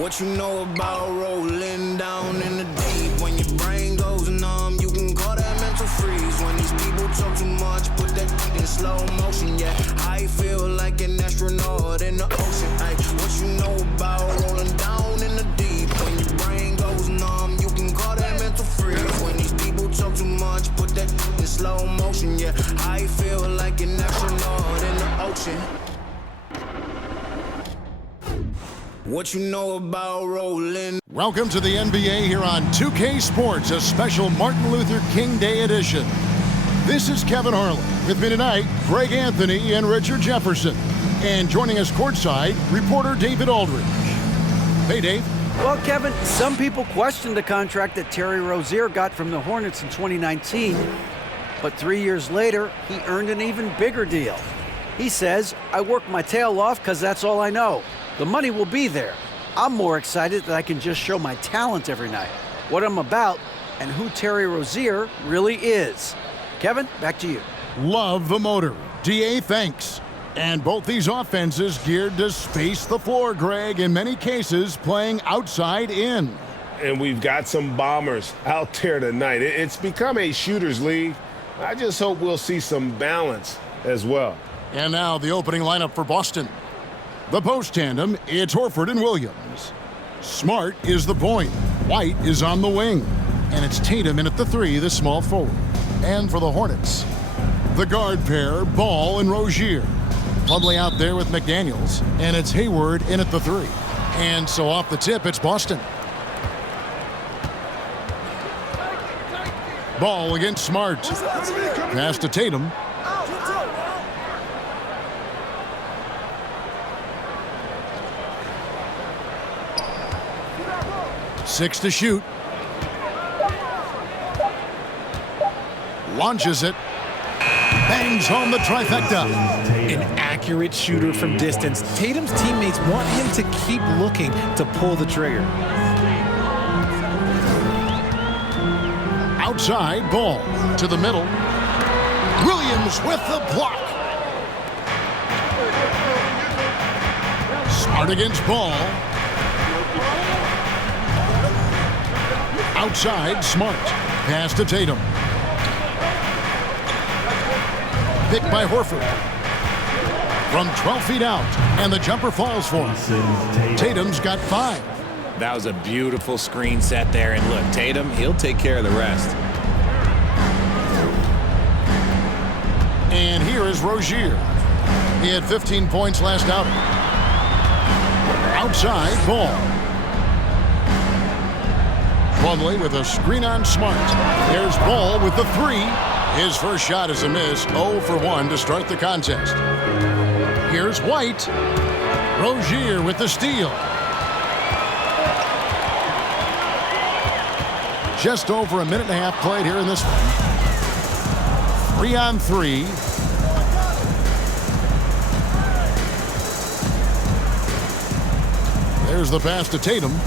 What you know about rolling down in the deep? When your brain goes numb, you can call that mental freeze. When these people talk too much, put that in slow motion. Yeah, I feel like an astronaut in the ocean. Ay, what you know about rolling down in the deep? When your brain goes numb, you can call that mental freeze. When these people talk too much, put that in slow motion. Yeah, I feel like an astronaut in the ocean. What you know about rolling? Welcome to the NBA here on 2K Sports, a special Martin Luther King Day edition. This is Kevin Harlan. With me tonight, Greg Anthony and Richard Jefferson. And joining us courtside, reporter David Aldridge. Hey, Dave. Well, Kevin, some people questioned the contract that Terry Rozier got from the Hornets in 2019. But 3 years later, he earned an even bigger deal. He says, I work my tail off because that's all I know. The money will be there. I'm more excited that I can just show my talent every night, what I'm about, and who Terry Rozier really is. Kevin, back to you. Love the motor. DA, thanks. And both these offenses geared to space the floor, Greg, in many cases playing outside in. And we've got some bombers out there tonight. It's become a shooter's league. I just hope we'll see some balance as well. And now the opening lineup for Boston. The post tandem, it's Horford and Williams. Smart is the point. White is on the wing. And it's Tatum in at the three, the small forward. And for the Hornets, the guard pair, Ball and Rozier. Plumlee out there with McDaniels. And it's Hayward in at the three. And so off the tip, it's Boston. Ball against Smart. Pass to Tatum. Six to shoot. Launches it. Bangs home the trifecta. An accurate shooter from distance. Tatum's teammates want him to keep looking to pull the trigger. Outside, Ball to the middle. Williams with the block. Smart against Ball. Outside, Smart. Pass to Tatum. Picked by Horford. From 12 feet out, and the jumper falls for him. Tatum's got 5. That was a beautiful screen set there, and look, Tatum, he'll take care of the rest. And here is Rozier. He had 15 points last outing. Outside, Ball. Plumlee with a screen on Smart. There's Ball with the three. His first shot is a miss. 0 for 1 to start the contest. Here's White. Rozier with the steal. Just over a minute and a half played here in this one. 3 on 3. There's the pass to Tatum.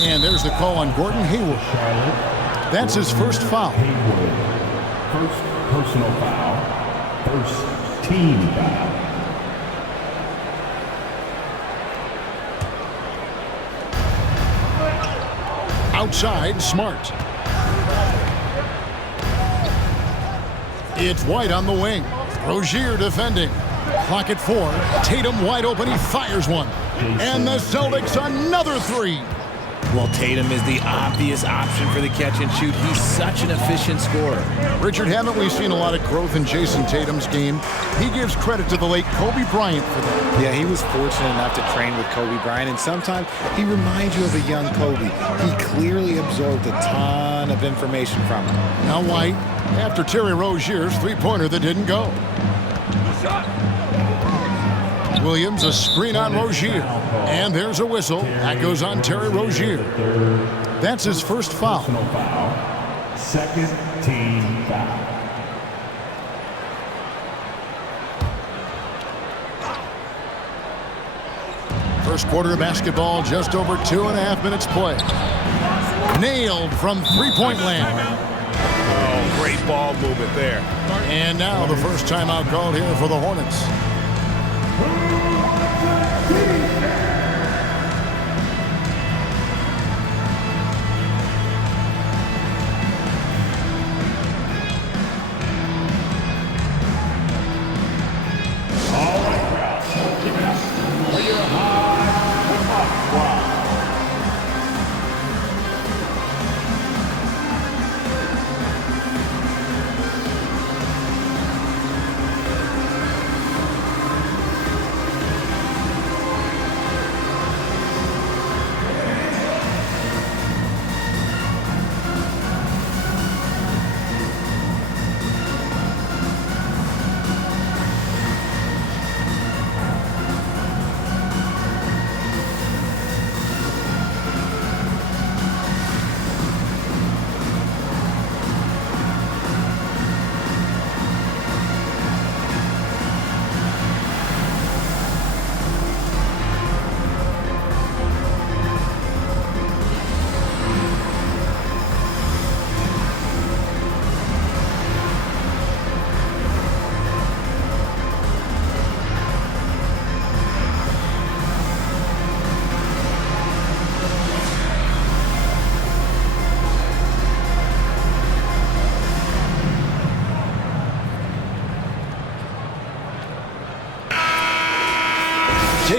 And there's the call on Gordon Hayward. That's his first foul. First personal foul. First team foul. Outside, Smart. It's White on the wing. Rozier defending. Clock at 4. Tatum wide open. He fires one. And the Celtics another three. Well, Tatum is the obvious option for the catch and shoot. He's such an efficient scorer. Richard, haven't we seen a lot of growth in Jason Tatum's game? He gives credit to the late Kobe Bryant for that. Yeah, he was fortunate enough to train with Kobe Bryant, and sometimes he reminds you of a young Kobe. He clearly absorbed a ton of information from him. Now White, after Terry Rozier's three-pointer that didn't go. Williams, a screen on Rozier. And there's a whistle. That goes on Terry Rozier. That's his first foul. Second team foul. First quarter of basketball, just over 2.5 minutes play. Nailed from three-point land. Oh, great ball movement there. And now the first timeout called here for the Hornets.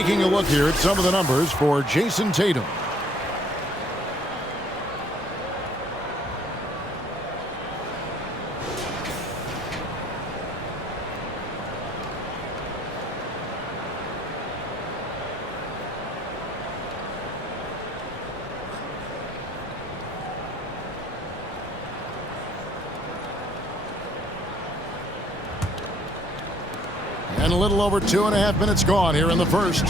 Taking a look here at some of the numbers for Jason Tatum. And a little over 2.5 minutes gone here in the first.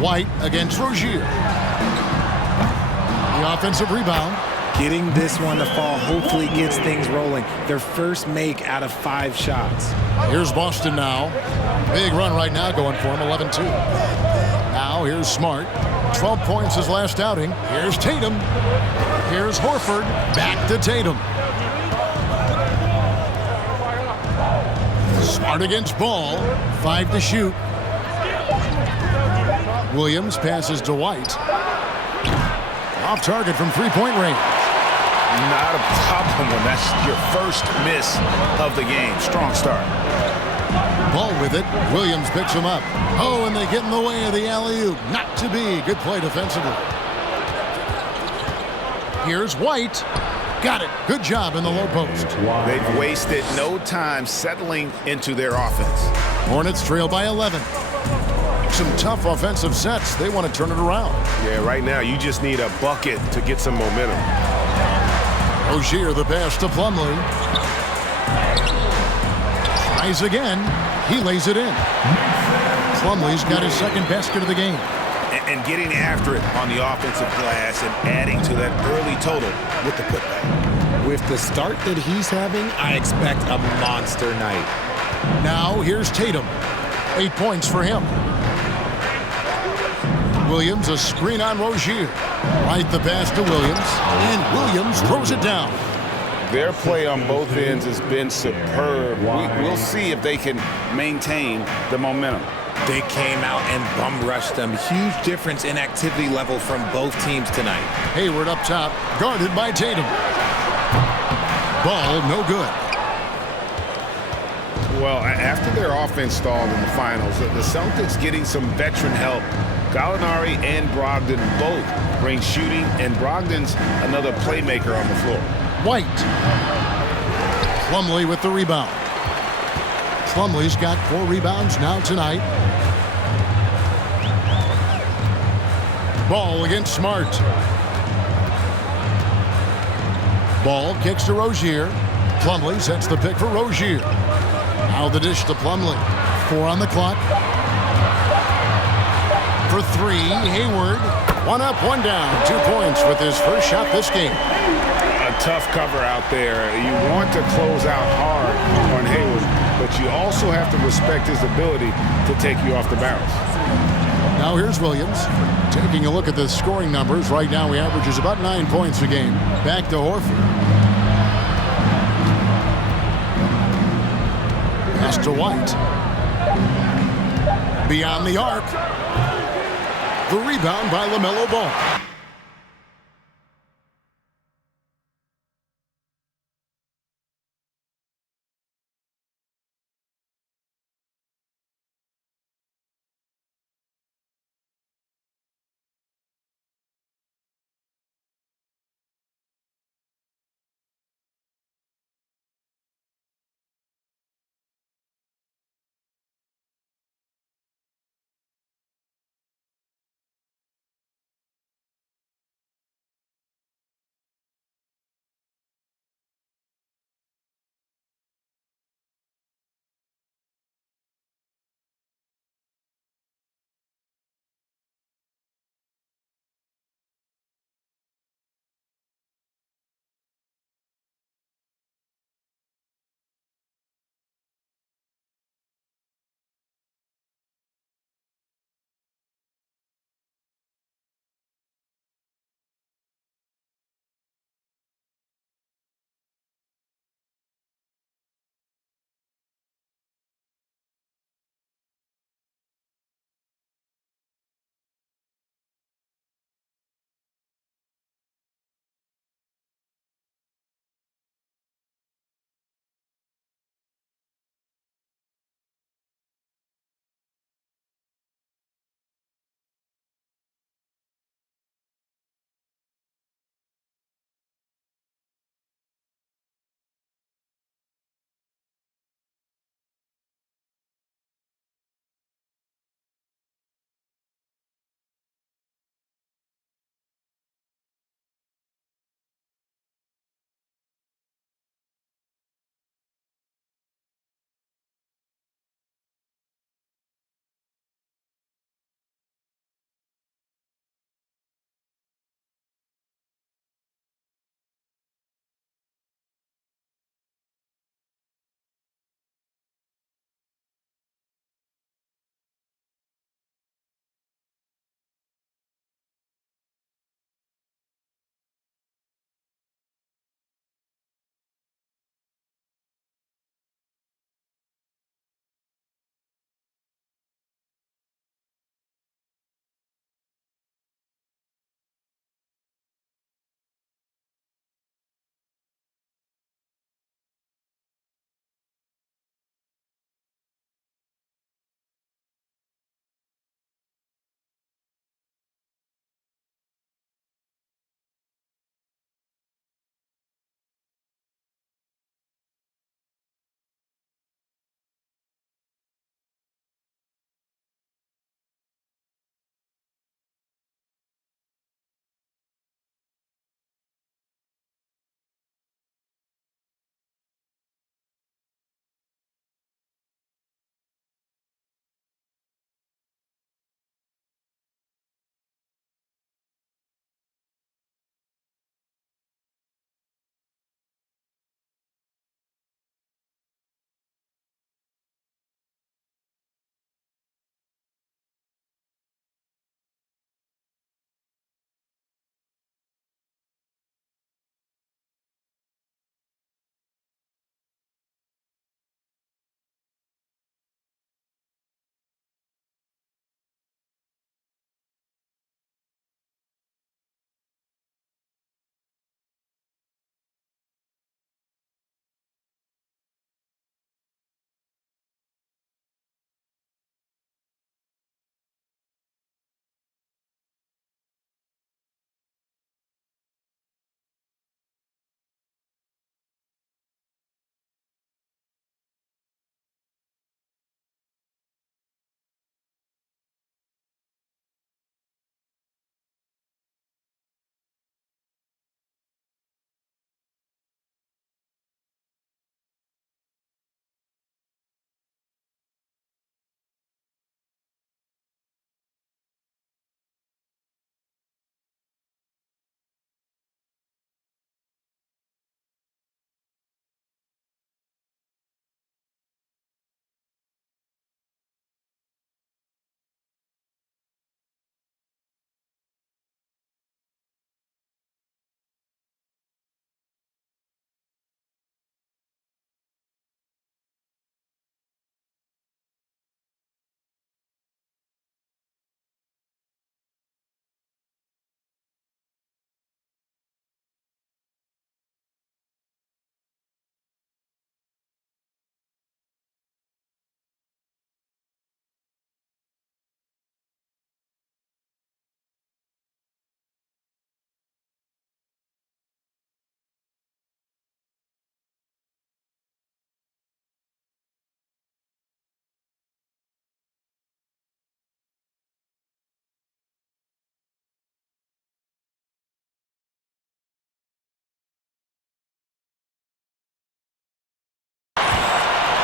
White against Rozier. The offensive rebound. Getting this one to fall hopefully gets things rolling. Their first make out of 5 shots. Here's Boston now. Big run right now going for him, 11-2. Now here's Smart. 12 points his last outing. Here's Tatum. Here's Horford. Back to Tatum. Smart against Ball. 5 to shoot. Williams passes to White. Off target from three-point range. Not a problem when that's your first miss of the game. Strong start. Ball with it. Williams picks him up. Oh, and they get in the way of the alley-oop. Not to be. Good play defensively. Here's White. Got it. Good job in the low post. They've wasted no time settling into their offense. Hornets trail by 11. Some tough offensive sets. They want to turn it around. Yeah, right now you just need a bucket to get some momentum. Rozier the pass to Plumlee. Tries again. He lays it in. Plumlee's got his second basket of the game. And getting after it on the offensive glass and adding to that early total with the putback. With the start that he's having, I expect a monster night. Now here's Tatum. 8 points for him. Williams a screen on Rozier. Right the pass to Williams. And Williams throws it down. Their play on both ends has been superb. We'll see if they can maintain the momentum. They came out and bum rushed them. Huge difference in activity level from both teams tonight. Hayward up top, guarded by Tatum. Ball no good. Well, after their offense stalled in the finals, the Celtics getting some veteran help. Gallinari and Brogdon both bring shooting, and Brogdon's another playmaker on the floor. White. Plumlee with the rebound. Plumlee's got 4 rebounds now tonight. Ball against Smart. Ball kicks to Rozier. Plumlee sets the pick for Rozier. Now the dish to Plumlee. 4 on the clock. For 3, Hayward. 1 up, 1 down. 2 points with his first shot this game. A tough cover out there. You want to close out hard on Hayward, but you also have to respect his ability to take you off the bounce. Now here's Williams. Taking a look at the scoring numbers. Right now he averages about 9 points a game. Back to Horford. Pass to White. Beyond the arc. The rebound by LaMelo Ball.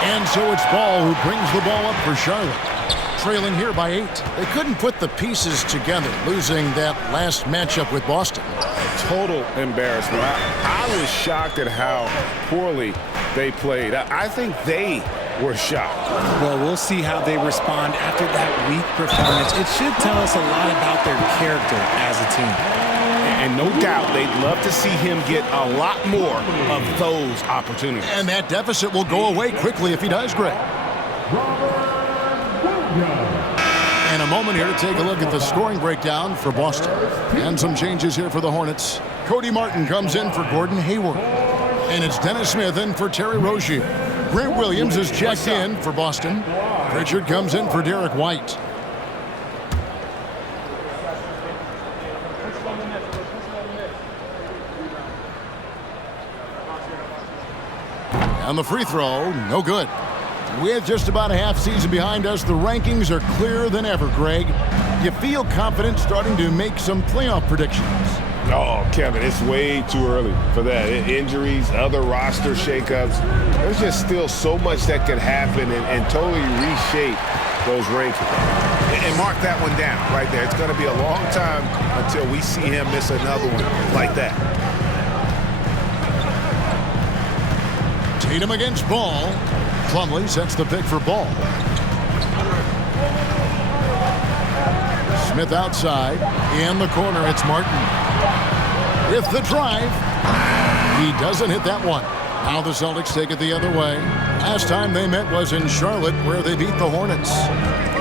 And so it's Ball who brings the ball up for Charlotte. Trailing here by 8. They couldn't put the pieces together, losing that last matchup with Boston. Total embarrassment. I was shocked at how poorly they played. I think they were shocked. Well, we'll see how they respond after that weak performance. It should tell us a lot about their character as a team. And no doubt they'd love to see him get a lot more of those opportunities. And that deficit will go away quickly if he does, Greg. And a moment here to take a look at the scoring breakdown for Boston. And some changes here for the Hornets. Cody Martin comes in for Gordon Hayward. And it's Dennis Smith in for Terry Rozier. Grant Williams is checked in for Boston. Pritchard comes in for Derek White. And the free throw, no good. With just about a half season behind us, the rankings are clearer than ever, Greg. You feel confident starting to make some playoff predictions? Oh, Kevin, it's way too early for that. Injuries, other roster shakeups. There's just still so much that could happen and totally reshape those rankings. And mark that one down right there. It's going to be a long time until we see him miss another one like that. Tatum against Ball. Plumlee sets the pick for Ball. Smith outside. In the corner, it's Martin. With the drive. He doesn't hit that one. Now the Celtics take it the other way. Last time they met was in Charlotte, where they beat the Hornets.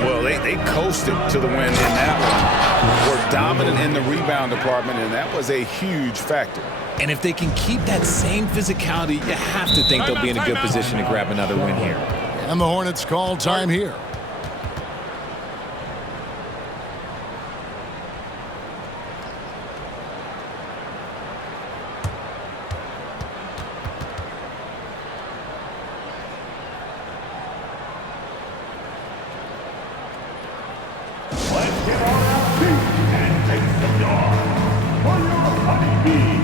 Well, they coasted to the win in that one. Were dominant in the rebound department, and that was a huge factor. And if they can keep that same physicality, you have to think they'll be in a good position to grab another win here. And the Hornets call time here. Let's get on our feet and take the yard for your honeybee.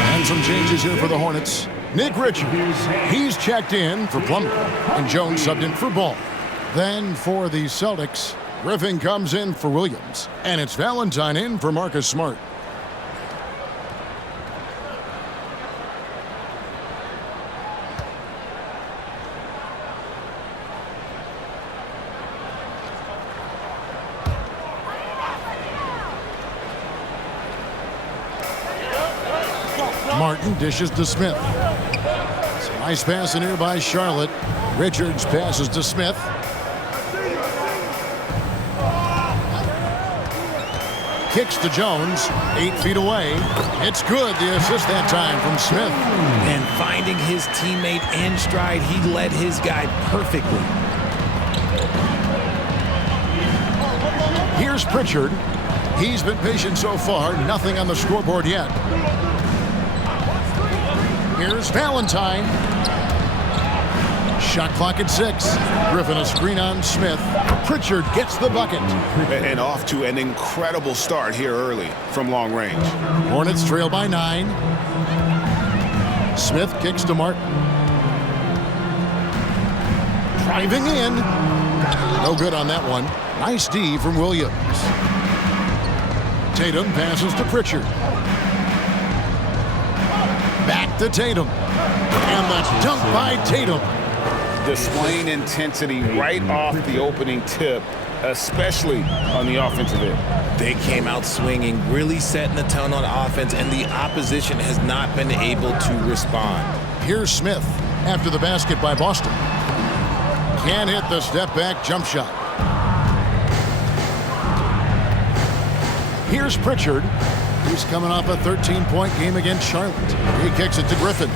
And some changes here for the Hornets. Nick Richards, he's checked in for Plumlee. And Jones subbed in for Ball. Then for the Celtics, Griffin comes in for Williams. And it's Valentine in for Marcus Smart. Martin dishes to Smith. Some nice pass in here by Charlotte. Richards passes to Smith. Kicks to Jones. 8 feet away. It's good. The assist that time from Smith. And finding his teammate in stride, he led his guy perfectly. Here's Pritchard. He's been patient so far. Nothing on the scoreboard yet. Here's Valentine. Shot clock at 6. Griffin a screen on Smith. Pritchard gets the bucket. And off to an incredible start here early from long range. Hornets trail by 9. Smith kicks to Martin. Driving in. No good on that one. Nice D from Williams. Tatum passes to Pritchard. Back to Tatum. And the dunk by Tatum. Displaying intensity right off the opening tip, especially on the offensive end. They came out swinging, really setting the tone on offense, and the opposition has not been able to respond. Here's Smith after the basket by Boston. Can't hit the step-back jump shot. Here's Pritchard. He's coming off a 13-point game against Charlotte. He kicks it to Griffin.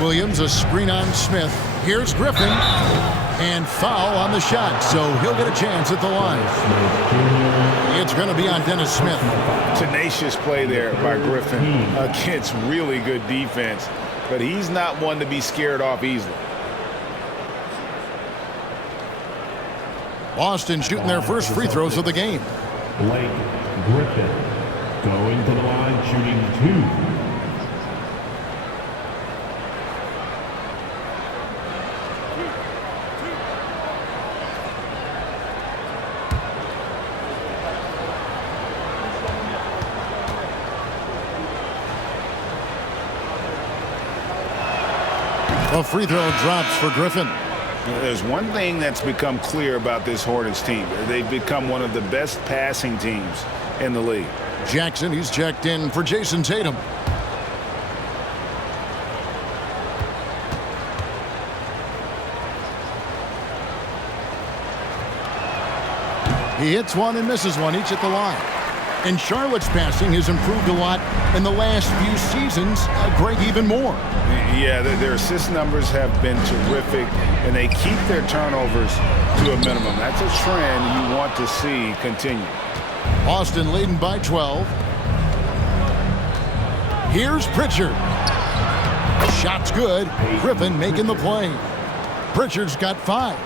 Williams a screen on Smith. Here's Griffin. And foul on the shot, so he'll get a chance at the line. It's going to be on Dennis Smith. Tenacious play there by Griffin against really good defense, but he's not one to be scared off easily. Boston shooting their first free throws of the game. Blake Griffin. Going to the line, shooting 2. A free throw drops for Griffin. There's one thing that's become clear about this Hornets team. They've become one of the best passing teams in the league. Jackson, he's checked in for Jason Tatum. He hits one and misses one, each at the line. And Charlotte's passing has improved a lot in the last few seasons. Greg, even more. Yeah, their assist numbers have been terrific, and they keep their turnovers to a minimum. That's a trend you want to see continue. Boston leading by 12. Here's Pritchard. Shot's good. Griffin making the play. Pritchard's got 5.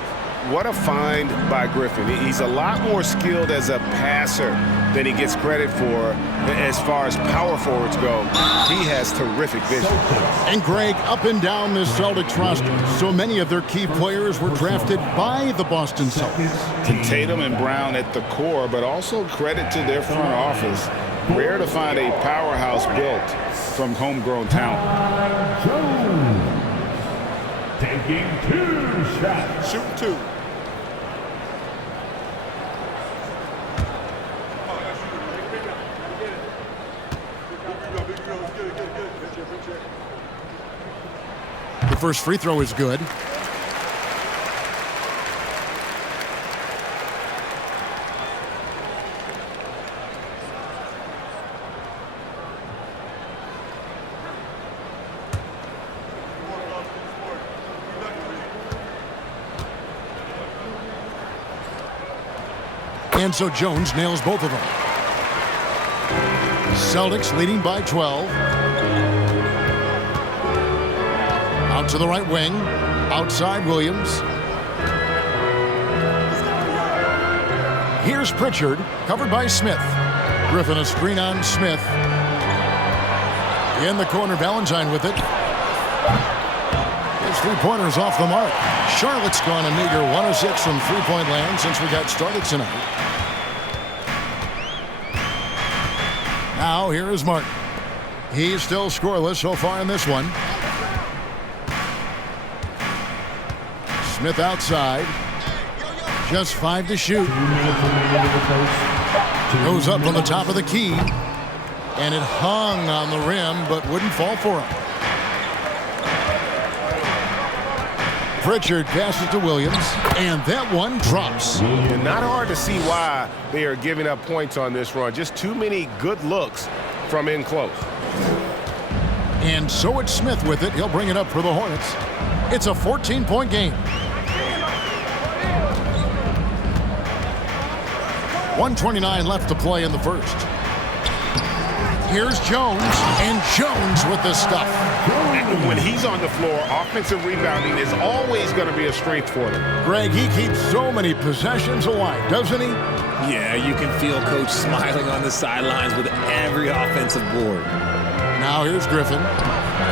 What a find by Griffin. He's a lot more skilled as a passer than he gets credit for as far as power forwards go. He has terrific vision. And Greg, up and down this Celtics roster, so many of their key players were drafted by the Boston Celtics. Tatum and Brown at the core, but also credit to their front office. Rare to find a powerhouse built from homegrown talent. Jones taking 2 shots. Shoot 2. The first free throw is good. And so Jones nails both of them. Celtics leading by 12. Out to the right wing. Outside Williams. Here's Pritchard, covered by Smith. Griffin a screen on Smith. In the corner, Valentine with it. His three-pointers off the mark. Charlotte's gone a meager 1 of 6 from three-point land since we got started tonight. Now here is Martin. He's still scoreless so far in this one. Smith outside. Just 5 to shoot. Goes up on the top of the key. And it hung on the rim, but wouldn't fall for him. Pritchard passes to Williams, and that one drops. And not hard to see why they are giving up points on this run. Just too many good looks from in close. And so it's Smith with it. He'll bring it up for the Hornets. It's a 14-point game. 1:29 left to play in the first. Here's Jones, and Jones with the stuff. When he's on the floor, offensive rebounding is always going to be a strength for them. Greg, he keeps so many possessions alive, doesn't he? Yeah, you can feel Coach smiling on the sidelines with every offensive board. Now here's Griffin.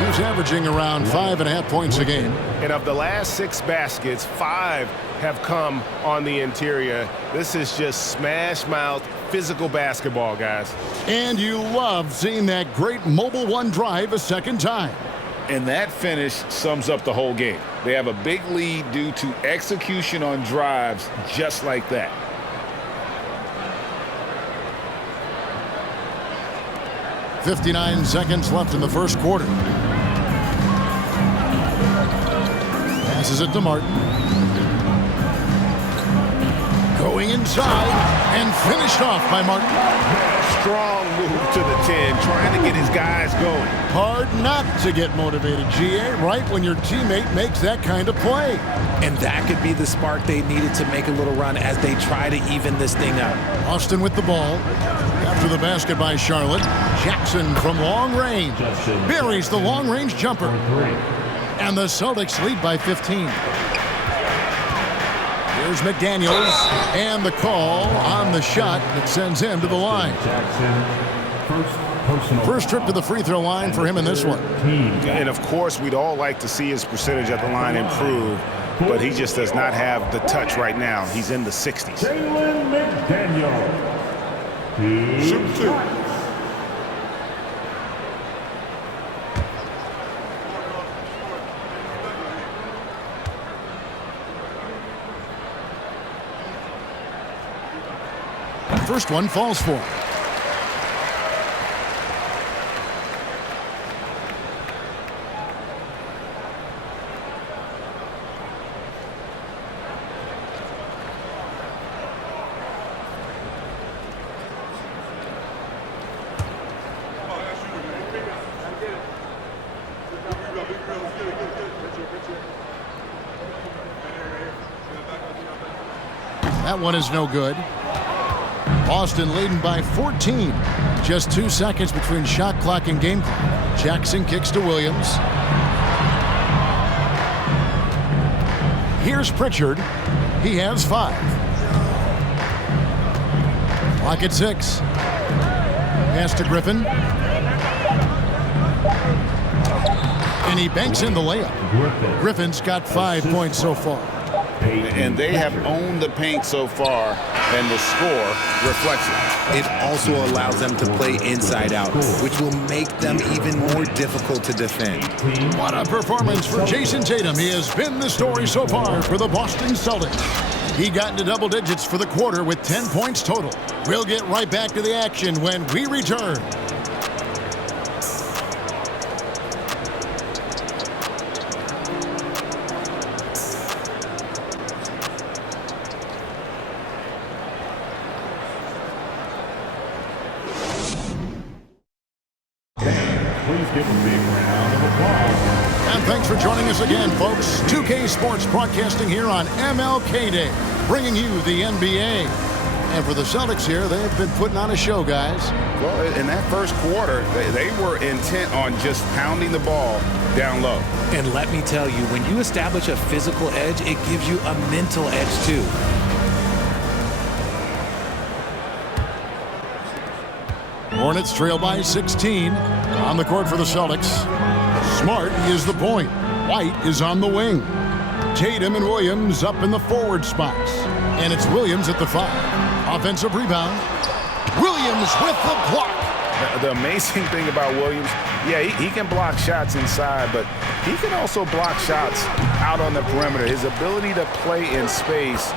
He's averaging around 5.5 points a game. And of the last 6 baskets, 5 have come on the interior. This is just smash-mouth, physical basketball, guys. And you love seeing that great mobile one drive a second time. And that finish sums up the whole game. They have a big lead due to execution on drives just like that. .59 seconds left in the first quarter. Passes it to Martin. Going inside and finished off by Martin. Strong move to the 10, trying to get his guys going. Hard not to get motivated, GA, right when your teammate makes that kind of play. And that could be the spark they needed to make a little run as they try to even this thing up. Austin with the ball. After the basket by Charlotte, Jackson from long range buries the long-range jumper. And the Celtics lead by 15. Here's McDaniels, and the call on the shot that sends him to the line. First trip to the free throw line for him in this one. And, of course, we'd all like to see his percentage at the line improve, but he just does not have the touch right now. He's in the 60s. Jalen McDaniel. Shoot two. First one falls for him. That one is no good. Boston leading by 14. Just 2 seconds between shot clock and game clock. Jackson kicks to Williams. Here's Pritchard. He has 5. Clock at 6. Pass to Griffin. And he banks in the layup. Griffin's got 5 points so far. And they have owned the paint so far, and the score reflects it. It also allows them to play inside out, which will make them even more difficult to defend. What a performance for Jason Tatum. He has been the story so far for the Boston Celtics. He got into double digits for the quarter with 10 points total. We'll get right back to the action when we return. And thanks for joining us again, folks. 2K Sports broadcasting here on MLK Day, bringing you the NBA. And for the Celtics here, they've been putting on a show, guys. Well, in that first quarter, they were intent on just pounding the ball down low. And let me tell you, when you establish a physical edge, it gives you a mental edge too. Hornets trail by 16. On the court for the Celtics. Smart is the point. White is on the wing. Tatum and Williams up in the forward spots. And it's Williams at the 5. Offensive rebound. Williams with the block. The amazing thing about Williams, yeah, he can block shots inside, but he can also block shots out on the perimeter. His ability to play in space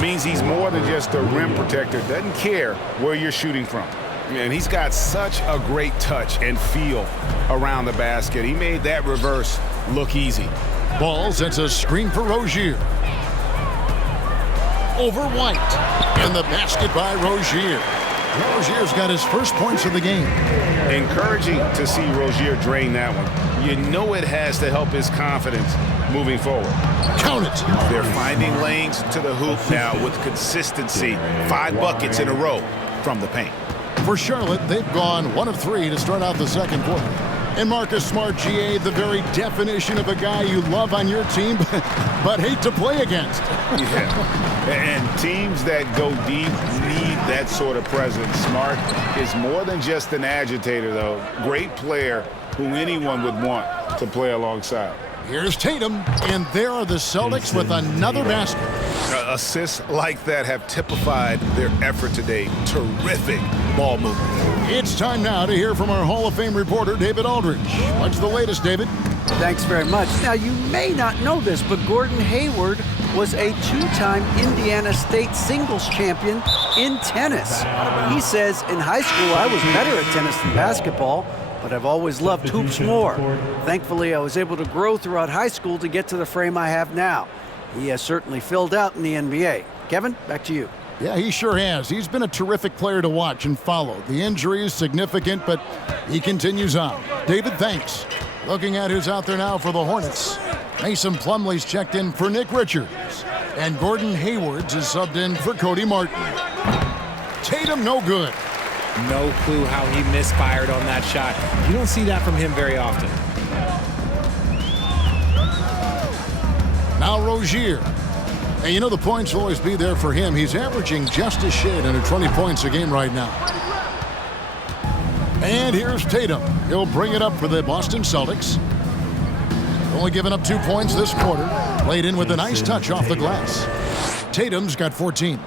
means he's more than just a rim protector. Doesn't care where you're shooting from. And he's got such a great touch and feel around the basket. He made that reverse look easy. Ball sets a screen for Rozier. Over White. And the basket by Rozier. Rozier's got his first points of the game. Encouraging to see Rozier drain that one. You know it has to help his confidence moving forward. Count it. They're finding lanes to the hoop now with consistency. 5 buckets in a row from the paint. For Charlotte, they've gone 1 of 3 to start out the second quarter. And Marcus Smart, GA, the very definition of a guy you love on your team, but hate to play against. Yeah, and teams that go deep need that sort of presence. Smart is more than just an agitator, though. Great player who anyone would want to play alongside. Here's Tatum, and there are the Celtics with another basket. Assists like that have typified their effort today. Terrific ball movement. It's time now to hear from our Hall of Fame reporter, David Aldridge. What's the latest, David? Thanks very much. Now, you may not know this, but Gordon Hayward was a 2-time Indiana State singles champion in tennis. He says, in high school, I was better at tennis than basketball, but I've always loved hoops more. Thankfully, I was able to grow throughout high school to get to the frame I have now. He has certainly filled out in the NBA. Kevin, back to you. Yeah, he sure has. He's been a terrific player to watch and follow. The injury is significant, but he continues on. David, thanks. Looking at who's out there now for the Hornets. Mason Plumlee's checked in for Nick Richards. And Gordon Hayward's is subbed in for Cody Martin. Tatum, no good. No clue how he misfired on that shot. You don't see that from him very often. Now Rozier. And you know the points will always be there for him. He's averaging just a shade under 20 points a game right now. And here's Tatum. He'll bring it up for the Boston Celtics. Only given up 2 points this quarter. Laid in with a nice touch off the glass. Tatum's got 14.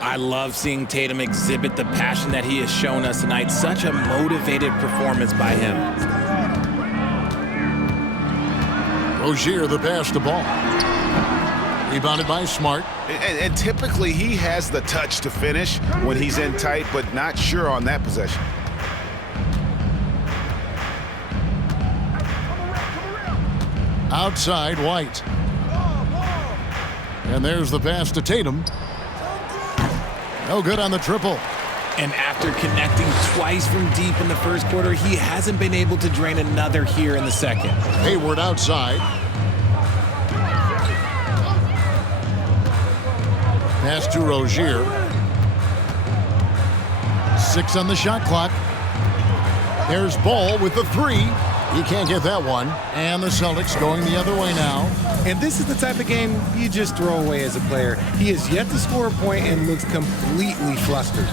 I love seeing Tatum exhibit the passion that he has shown us tonight. Such a motivated performance by him. Rozier the pass to Ball. Rebounded by Smart. And typically he has the touch to finish when he's in tight, but not sure on that possession. Outside, White. And there's the pass to Tatum. No good on the triple. And after connecting twice from deep in the first quarter, he hasn't been able to drain another here in the second. Hayward outside. Pass to Rozier. 6 on the shot clock. There's Ball with the 3. He can't get that one. And the Celtics going the other way now. And this is the type of game you just throw away as a player. He has yet to score a point and looks completely flustered.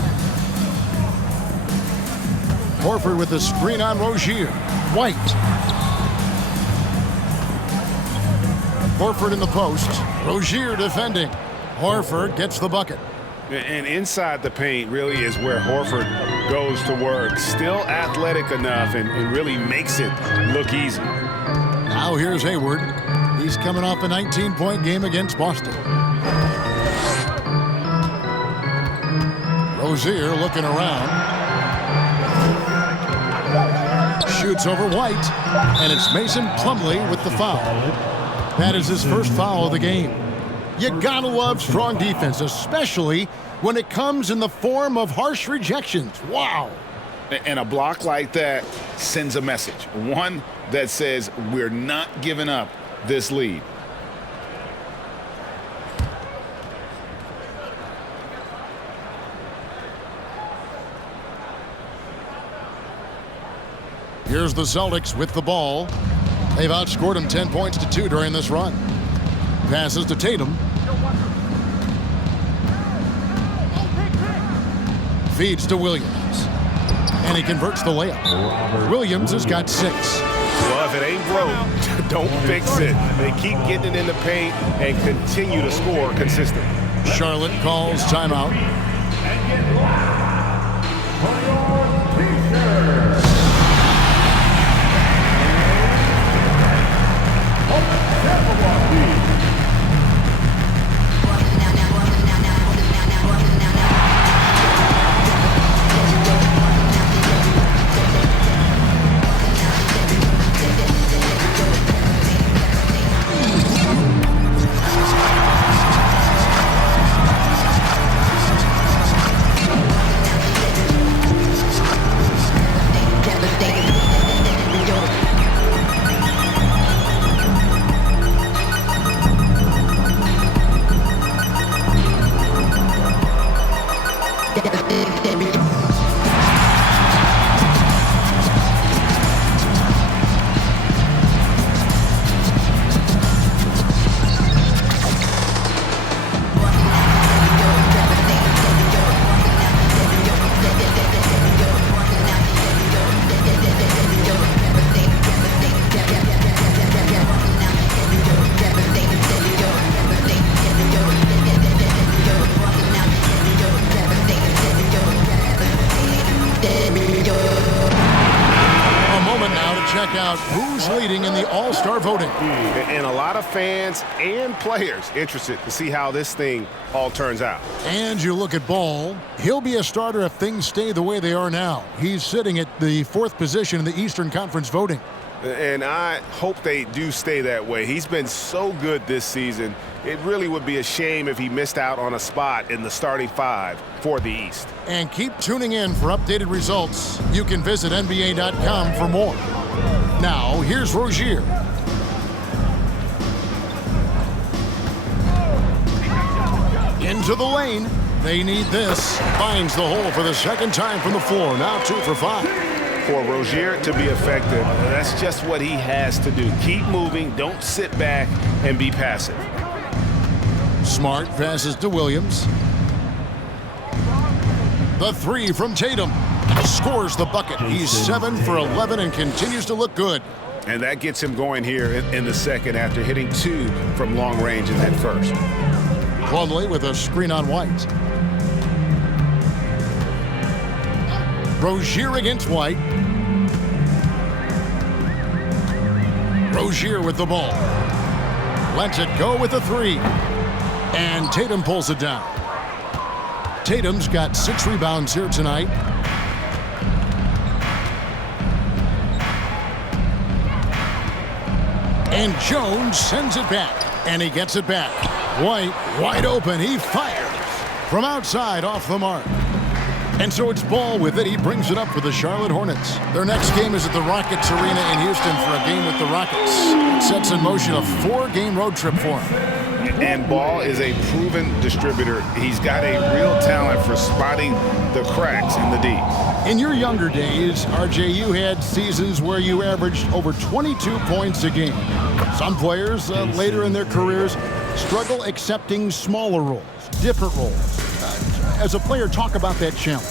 Horford with the screen on Rozier. White. Horford in the post. Rozier defending. Horford gets the bucket. And inside the paint really is where Horford goes to work. Still athletic enough and really makes it look easy. Now here's Hayward. He's coming off a 19-point game against Boston. Rozier looking around. Shoots over White. And it's Mason Plumlee with the foul. That is his first foul of the game. You gotta love strong defense, especially when it comes in the form of harsh rejections. Wow. And a block like that sends a message. One that says we're not giving up this lead. Here's the Celtics with the ball. They've outscored them 10 points to 2 during this run. Passes to Tatum. Feeds to Williams. And he converts the layup. Williams has got 6. Well, if it ain't broke, don't fix it. They keep getting it in the paint and continue to score consistently. Charlotte calls timeout. And get loud for your t-shirts. Check out who's leading in the All-Star voting. And a lot of fans and players interested to see how this thing all turns out. And you look at Ball. He'll be a starter if things stay the way they are now. He's sitting at the 4th position in the Eastern Conference voting. And I hope they do stay that way. He's been so good this season. It really would be a shame if he missed out on a spot in the starting 5 for the East. And keep tuning in for updated results. You can visit NBA.com for more. Now, here's Rozier. Into the lane. They need this. Finds the hole for the second time from the floor. Now 2 for 5. For Rozier to be effective, that's just what he has to do. Keep moving. Don't sit back and be passive. Smart passes to Williams. The 3 from Tatum. Scores the bucket. He's 7 for 11 and continues to look good. And that gets him going here in the second after hitting 2 from long range in that first. Plumlee with a screen on White. Rozier against White. Rozier with the ball. Lets it go with a 3. And Tatum pulls it down. Tatum's got 6 rebounds here tonight. And Jones sends it back. And he gets it back. White wide open. He fires from outside off the mark. And so it's Ball with it. He brings it up for the Charlotte Hornets. Their next game is at the Rockets Arena in Houston for a game with the Rockets. It sets in motion a 4-game road trip for him. And Ball is a proven distributor. He's got a real talent for spotting the cracks in the D. In your younger days, RJ, you had seasons where you averaged over 22 points a game. Some players later in their careers struggle accepting smaller roles, different roles. As a player, talk about that challenge.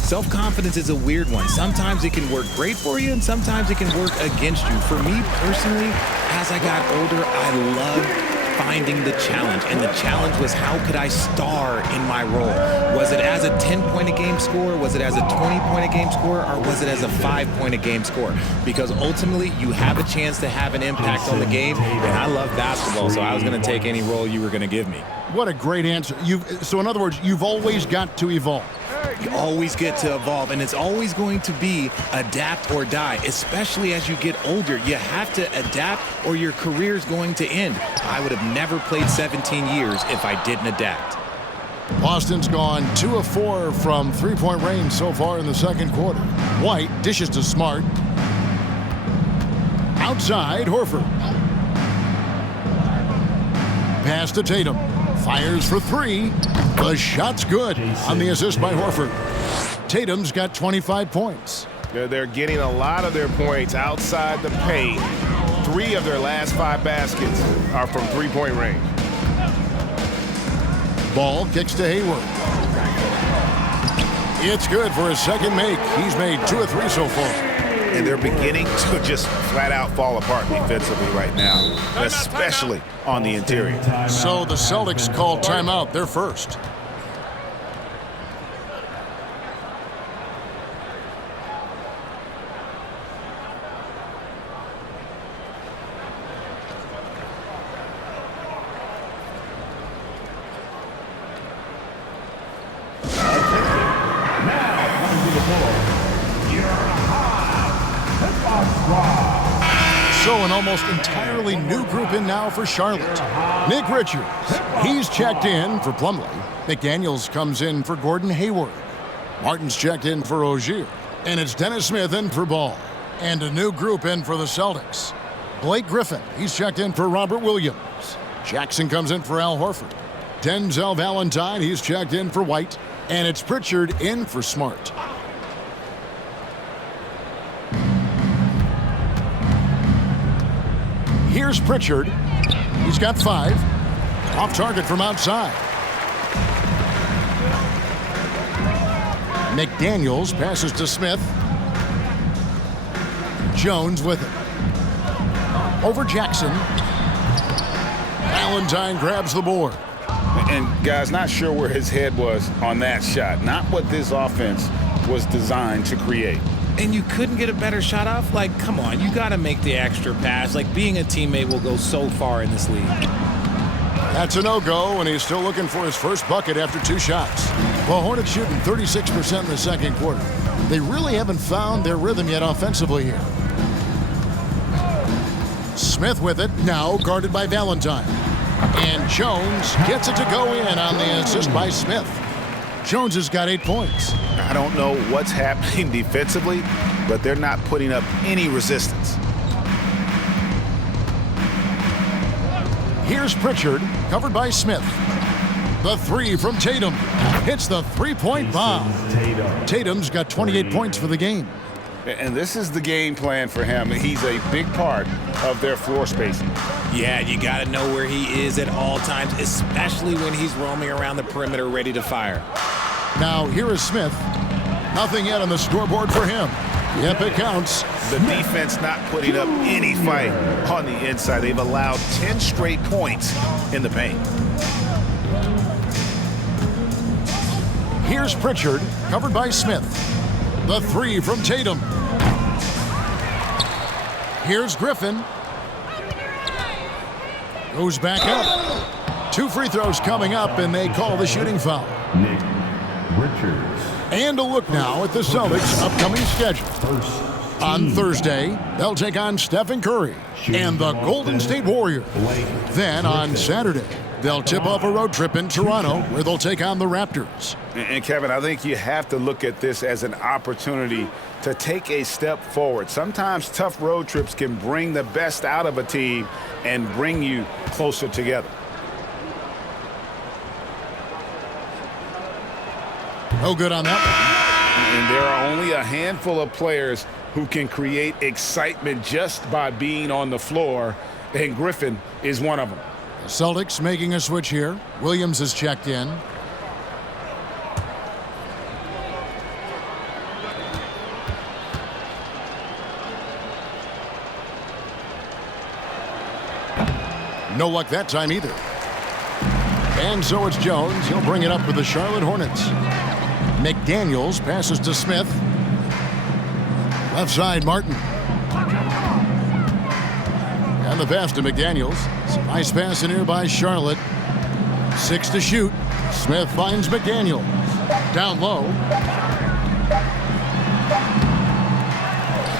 Self-confidence is a weird one. Sometimes it can work great for you, and sometimes it can work against you. For me personally, as I got older, I loved finding the challenge. And the challenge was, how could I star in my role? Was it as a 10-point-a-game scorer? Was it as a 20-point-a-game scorer? Or was it as a 5-point-a-game scorer? Because ultimately, you have a chance to have an impact on the game. And I love basketball, so I was going to take any role you were going to give me. What a great answer. So in other words, you've always got to evolve. You always get to evolve, and it's always going to be adapt or die, especially as you get older. You have to adapt or your career is going to end. I would have never played 17 years if I didn't adapt. Boston's gone 2 of 4 from three-point range so far in the second quarter. White dishes to Smart. Outside, Horford. Pass to Tatum. Fires for 3. The shot's good on the assist by Horford. Tatum's got 25 points. They're getting a lot of their points outside the paint. 3 of their last 5 baskets are from three-point range. Ball kicks to Hayward. It's good for his second make. He's made 2 of 3 so far. And they're beginning to just flat out fall apart defensively right now, especially on the interior. So the Celtics called timeout. They're first. So an almost entirely new group in now for Charlotte. Nick Richards, he's checked in for Plumlee. McDaniels comes in for Gordon Hayward. Martin's checked in for Rozier. And it's Dennis Smith in for Ball. And a new group in for the Celtics. Blake Griffin, he's checked in for Robert Williams. Jackson comes in for Al Horford. Denzel Valentine, he's checked in for White. And it's Pritchard in for Smart. Here's Pritchard. He's got 5. Off target from outside. McDaniels passes to Smith. Jones with it. Over Jackson. Valentine grabs the board. And guys, not sure where his head was on that shot. Not what this offense was designed to create. And you couldn't get a better shot off? Like, come on, you got to make the extra pass. Like, being a teammate will go so far in this league. That's a no-go, and he's still looking for his first bucket after 2 shots. Well, Hornets shooting 36% in the second quarter. They really haven't found their rhythm yet offensively here. Smith with it, now guarded by Valentine. And Jones gets it to go in on the assist by Smith. Jones has got 8 points. I don't know what's happening defensively, but they're not putting up any resistance. Here's Pritchard, covered by Smith. The 3 from Tatum. Hits the three-point bomb. Tatum's got 28 points for the game. And this is the game plan for him. He's a big part of their floor spacing. Yeah, you got to know where he is at all times, especially when he's roaming around the perimeter ready to fire. Now, here is Smith. Nothing yet on the scoreboard for him. Yep, it counts. The defense not putting up any fight on the inside. They've allowed 10 straight points in the paint. Here's Pritchard, covered by Smith. The three from Tatum. Here's Griffin. Goes back up. 2 free throws coming up, and they call the shooting foul. Nick Richards. And a look now at the Celtics' upcoming schedule. On Thursday, they'll take on Stephen Curry and the Golden State Warriors. Then on Saturday, they'll tip off a road trip in Toronto where they'll take on the Raptors. And Kevin, I think you have to look at this as an opportunity to take a step forward. Sometimes tough road trips can bring the best out of a team and bring you closer together. No good on that. And there are only a handful of players who can create excitement just by being on the floor, and Griffin is one of them. The Celtics making a switch here. Williams has checked in. No luck that time either. And so it's Jones. He'll bring it up for the Charlotte Hornets. McDaniels passes to Smith. Left side, Martin. And the pass to McDaniels. Some nice pass in here by Charlotte. 6 to shoot. Smith finds McDaniels. Down low.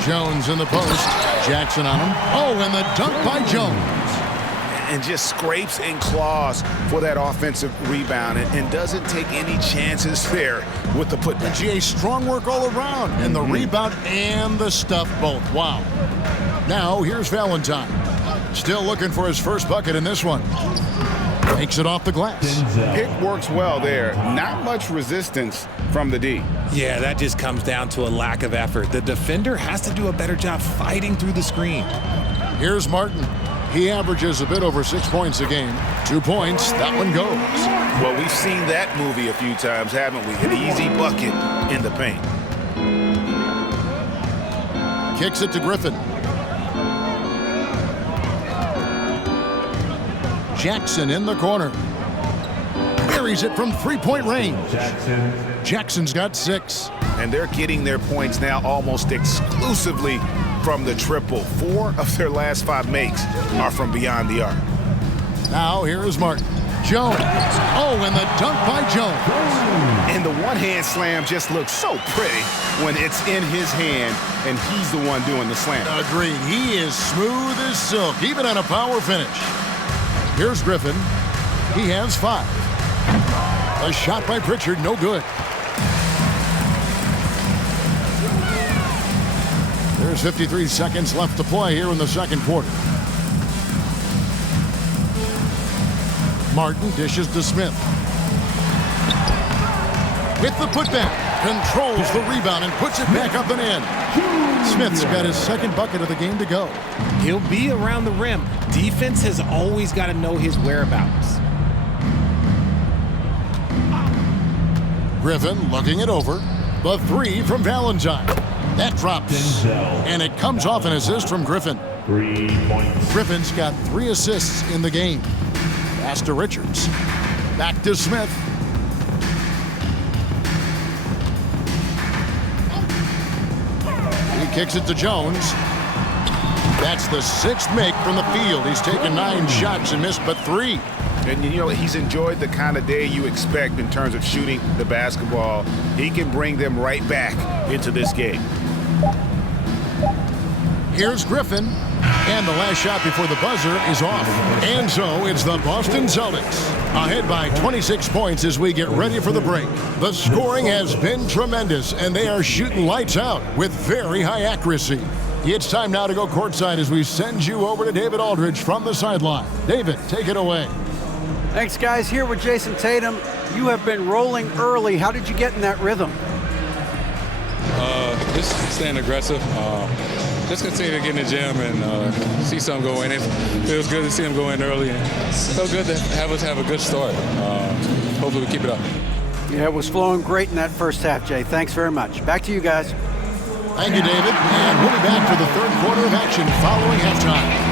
Jones in the post. Jackson on him. Oh, and the dunk by Jones. And just scrapes and claws for that offensive rebound and doesn't take any chances there with the putback. GA, strong work all around, and the rebound and the stuff both. Wow. Now here's Valentine. Still looking for his first bucket in this one. Takes it off the glass. Pick works well there. Not much resistance from the D. Yeah, that just comes down to a lack of effort. The defender has to do a better job fighting through the screen. Here's Martin. He averages a bit over 6 points a game. 2 points, that one goes. Well, we've seen that movie a few times, haven't we? An easy bucket in the paint. Kicks it to Griffin. Jackson in the corner. Buries it from 3-point range. Jackson's got 6. And they're getting their points now almost exclusively from the triple. 4 of their last 5 makes are from beyond the arc. Now here is Martin. Jones. Oh, and the dunk by Jones. And the one-hand slam just looks so pretty when it's in his hand and he's the one doing the slam. Agreed. He is smooth as silk, even on a power finish. Here's Griffin. He has 5. A shot by Pritchard, no good. There's 53 seconds left to play here in the second quarter. Martin dishes to Smith. With the putback, controls the rebound and puts it back up and in. Smith's got his second bucket of the game to go. He'll be around the rim. Defense has always got to know his whereabouts. Griffin looking it over. The 3 from Valentine. That drops. And it comes off an assist from Griffin. 3 points. Griffin's got 3 assists in the game. Pass to Richards. Back to Smith. He kicks it to Jones. That's the 6th make from the field. He's taken 9 shots and missed but 3. And, you know, he's enjoyed the kind of day you expect in terms of shooting the basketball. He can bring them right back into this game. Here's Griffin. And the last shot before the buzzer is off. And so it's the Boston Celtics ahead by 26 points as we get ready for the break. The scoring has been tremendous, and they are shooting lights out with very high accuracy. It's time now to go courtside as we send you over to David Aldridge from the sideline. David, take it away. Thanks, guys. Here with Jason Tatum. You have been rolling early. How did you get in that rhythm? Just staying aggressive. Just continue to get in the gym and see something go in. It feels good to see him go in early. And so good to have us have a good start. Hopefully we keep it up. Yeah, it was flowing great in that first half, Jay. Thanks very much. Back to you guys. Thank you, David. And we'll be back for the third quarter of action following halftime.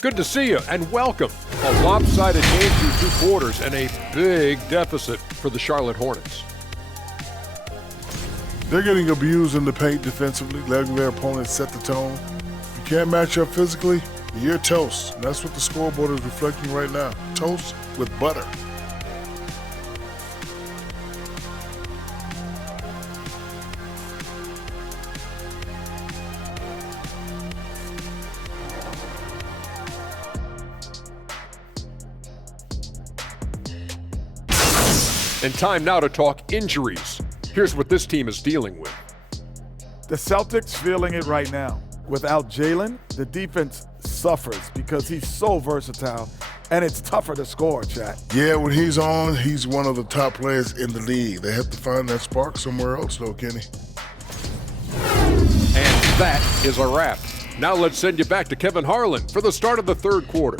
Good to see you and welcome. A lopsided game through 2 quarters and a big deficit for the Charlotte Hornets. They're getting abused in the paint defensively, letting their opponents set the tone. If you can't match up physically, you're toast. And that's what the scoreboard is reflecting right now. Toast with butter. And time now to talk injuries. Here's what this team is dealing with. The Celtics feeling it right now. Without Jalen, the defense suffers because he's so versatile, and it's tougher to score, chat. Yeah, when he's on, he's one of the top players in the league. They have to find that spark somewhere else, though, Kenny. And that is a wrap. Now let's send you back to Kevin Harlan for the start of the third quarter.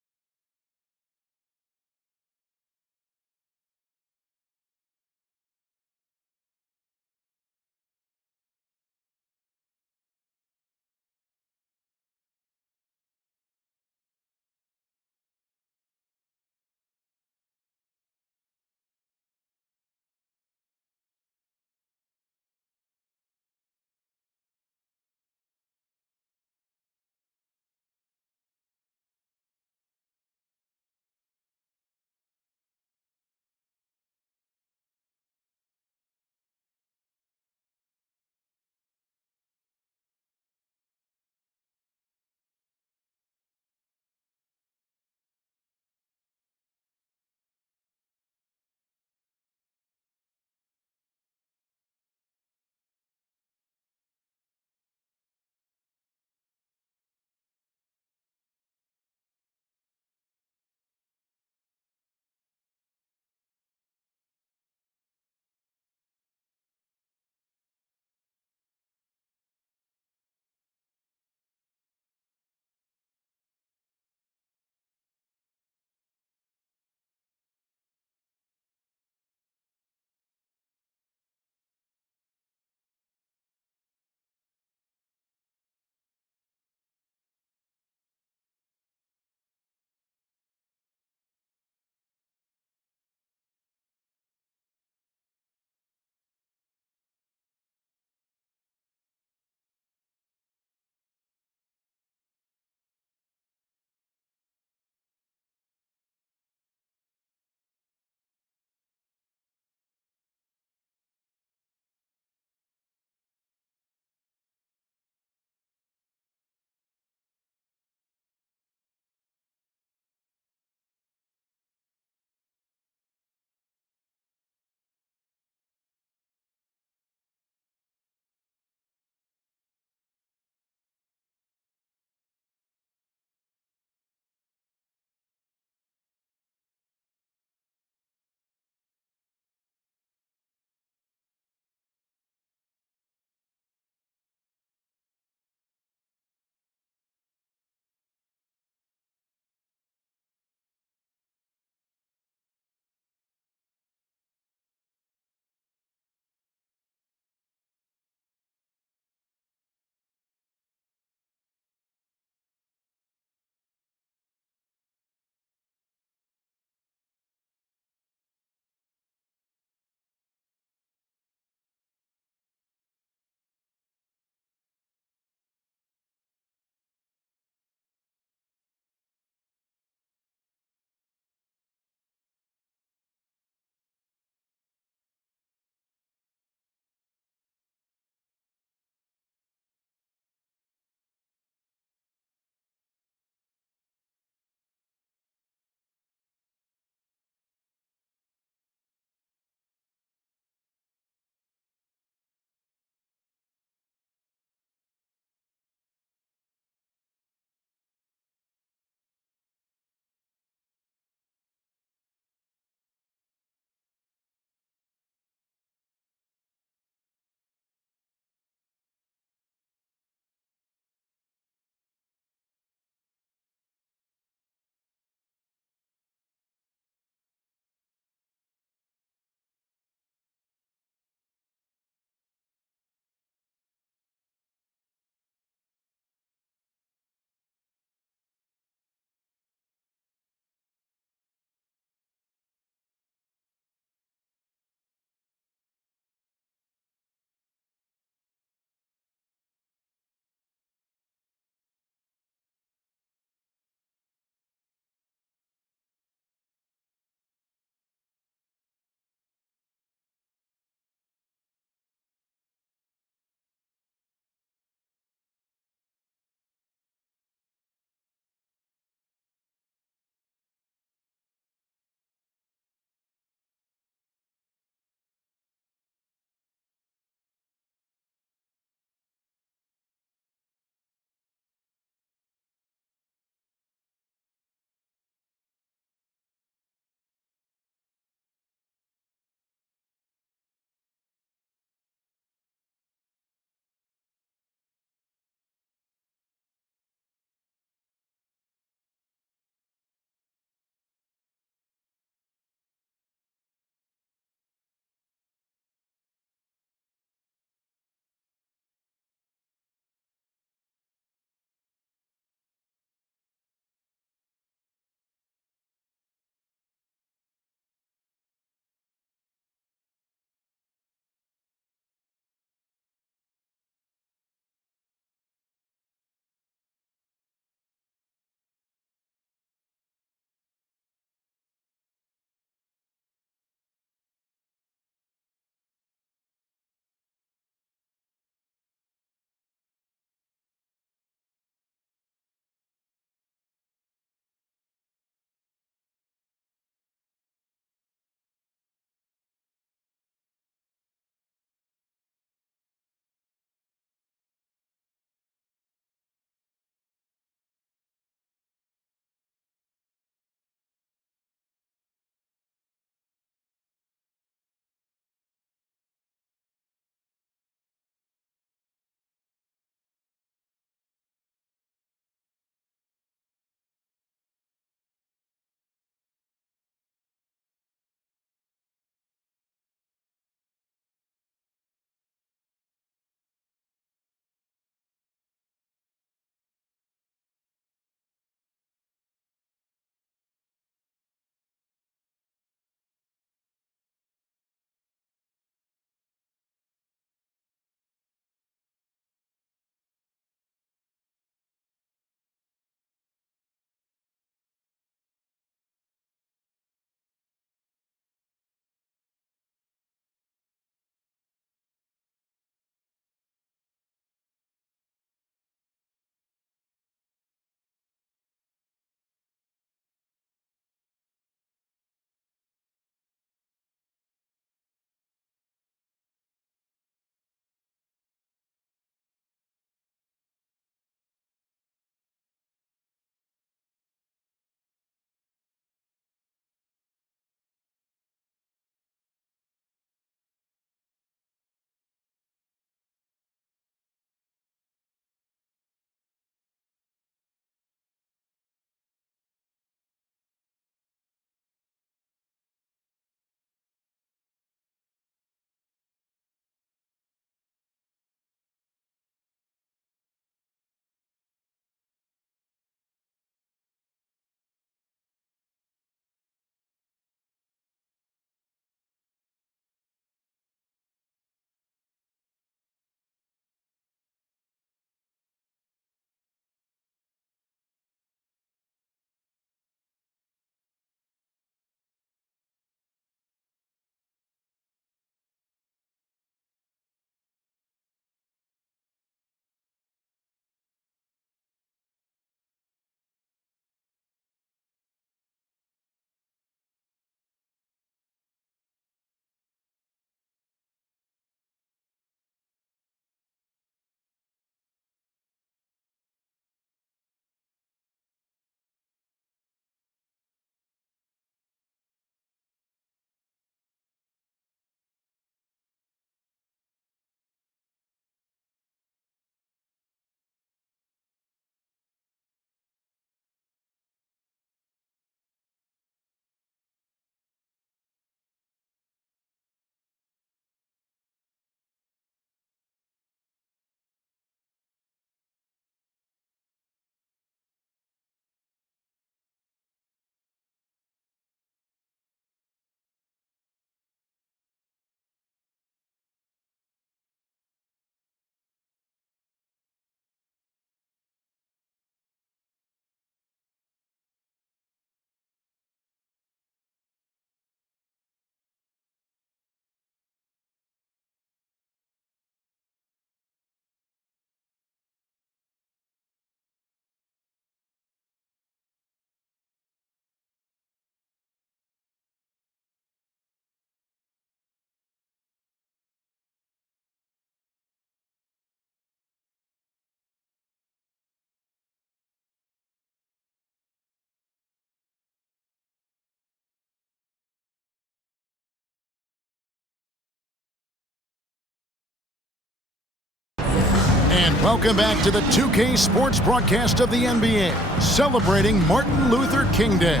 And welcome back to the 2K Sports broadcast of the NBA, celebrating Martin Luther King Day.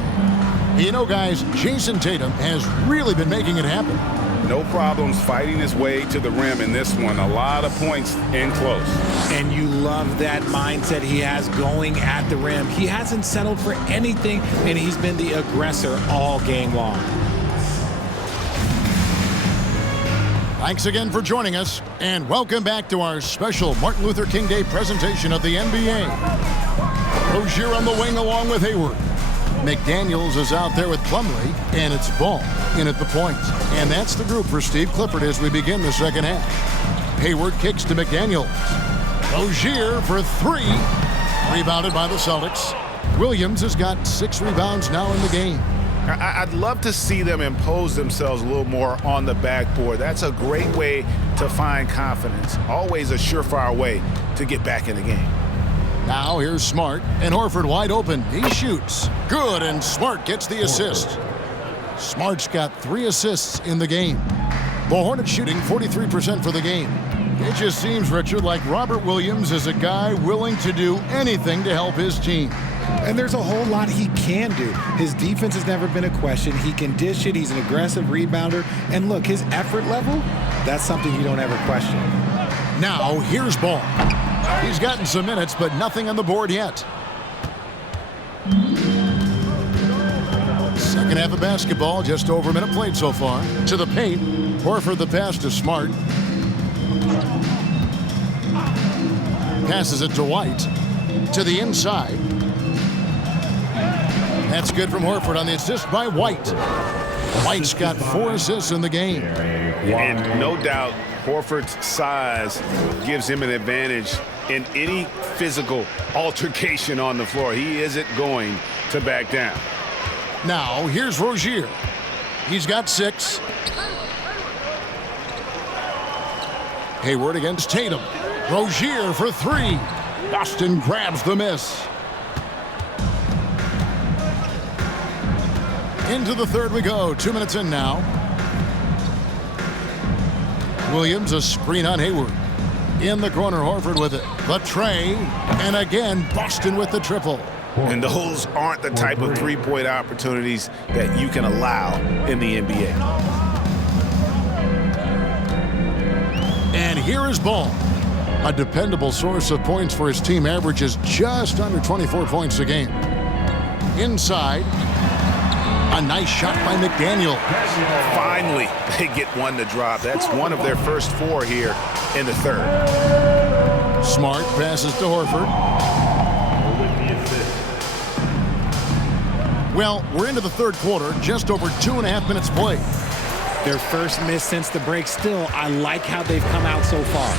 You know, guys, Jason Tatum has really been making it happen. No problems fighting his way to the rim in this one. A lot of points in close. And you love that mindset he has going at the rim. He hasn't settled for anything, and he's been the aggressor all game long. Thanks again for joining us, and welcome back to our special Martin Luther King Day presentation of the NBA. Rozier on the wing along with Hayward. McDaniels is out there with Plumlee, and it's Ball in at the point. And that's the group for Steve Clifford as we begin the second half. Hayward kicks to McDaniels. Rozier for three. Rebounded by the Celtics. Williams has got 6 rebounds now in the game. I'd love to see them impose themselves a little more on the backboard. That's a great way to find confidence. Always a surefire way to get back in the game. Now here's Smart, and Horford wide open. He shoots. Good, and Smart gets the assist. Smart's got 3 assists in the game. The Hornets shooting 43% for the game. It just seems, Richard, like Robert Williams is a guy willing to do anything to help his team. And there's a whole lot he can do. His defense has never been a question. He can dish it. He's an aggressive rebounder. And look, his effort level, that's something you don't ever question. Now, here's Ball. He's gotten some minutes, but nothing on the board yet. Second half of basketball, just over a minute played so far. To the paint, Horford the pass to Smart. Passes it to White. To the inside. That's good from Horford on the assist by White. White's got 4 assists in the game. And no doubt, Horford's size gives him an advantage in any physical altercation on the floor. He isn't going to back down. Now, here's Rozier. He's got 6. Hayward against Tatum. Rozier for 3. Boston grabs the miss. Into the third we go. 2 minutes in now. Williams, a screen on Hayward. In the corner, Horford with it. The tray. And again, Boston with the triple. And those aren't the type of three-point opportunities that you can allow in the NBA. And here is Ball. A dependable source of points for his team, averages just under 24 points a game. Inside. A nice shot by McDaniel. Finally, they get one to drop. That's one of their first 4 here in the third. Smart passes to Horford. Well, we're into the third quarter, just over 2.5 minutes played. Their first miss since the break. Still, I like how they've come out so far.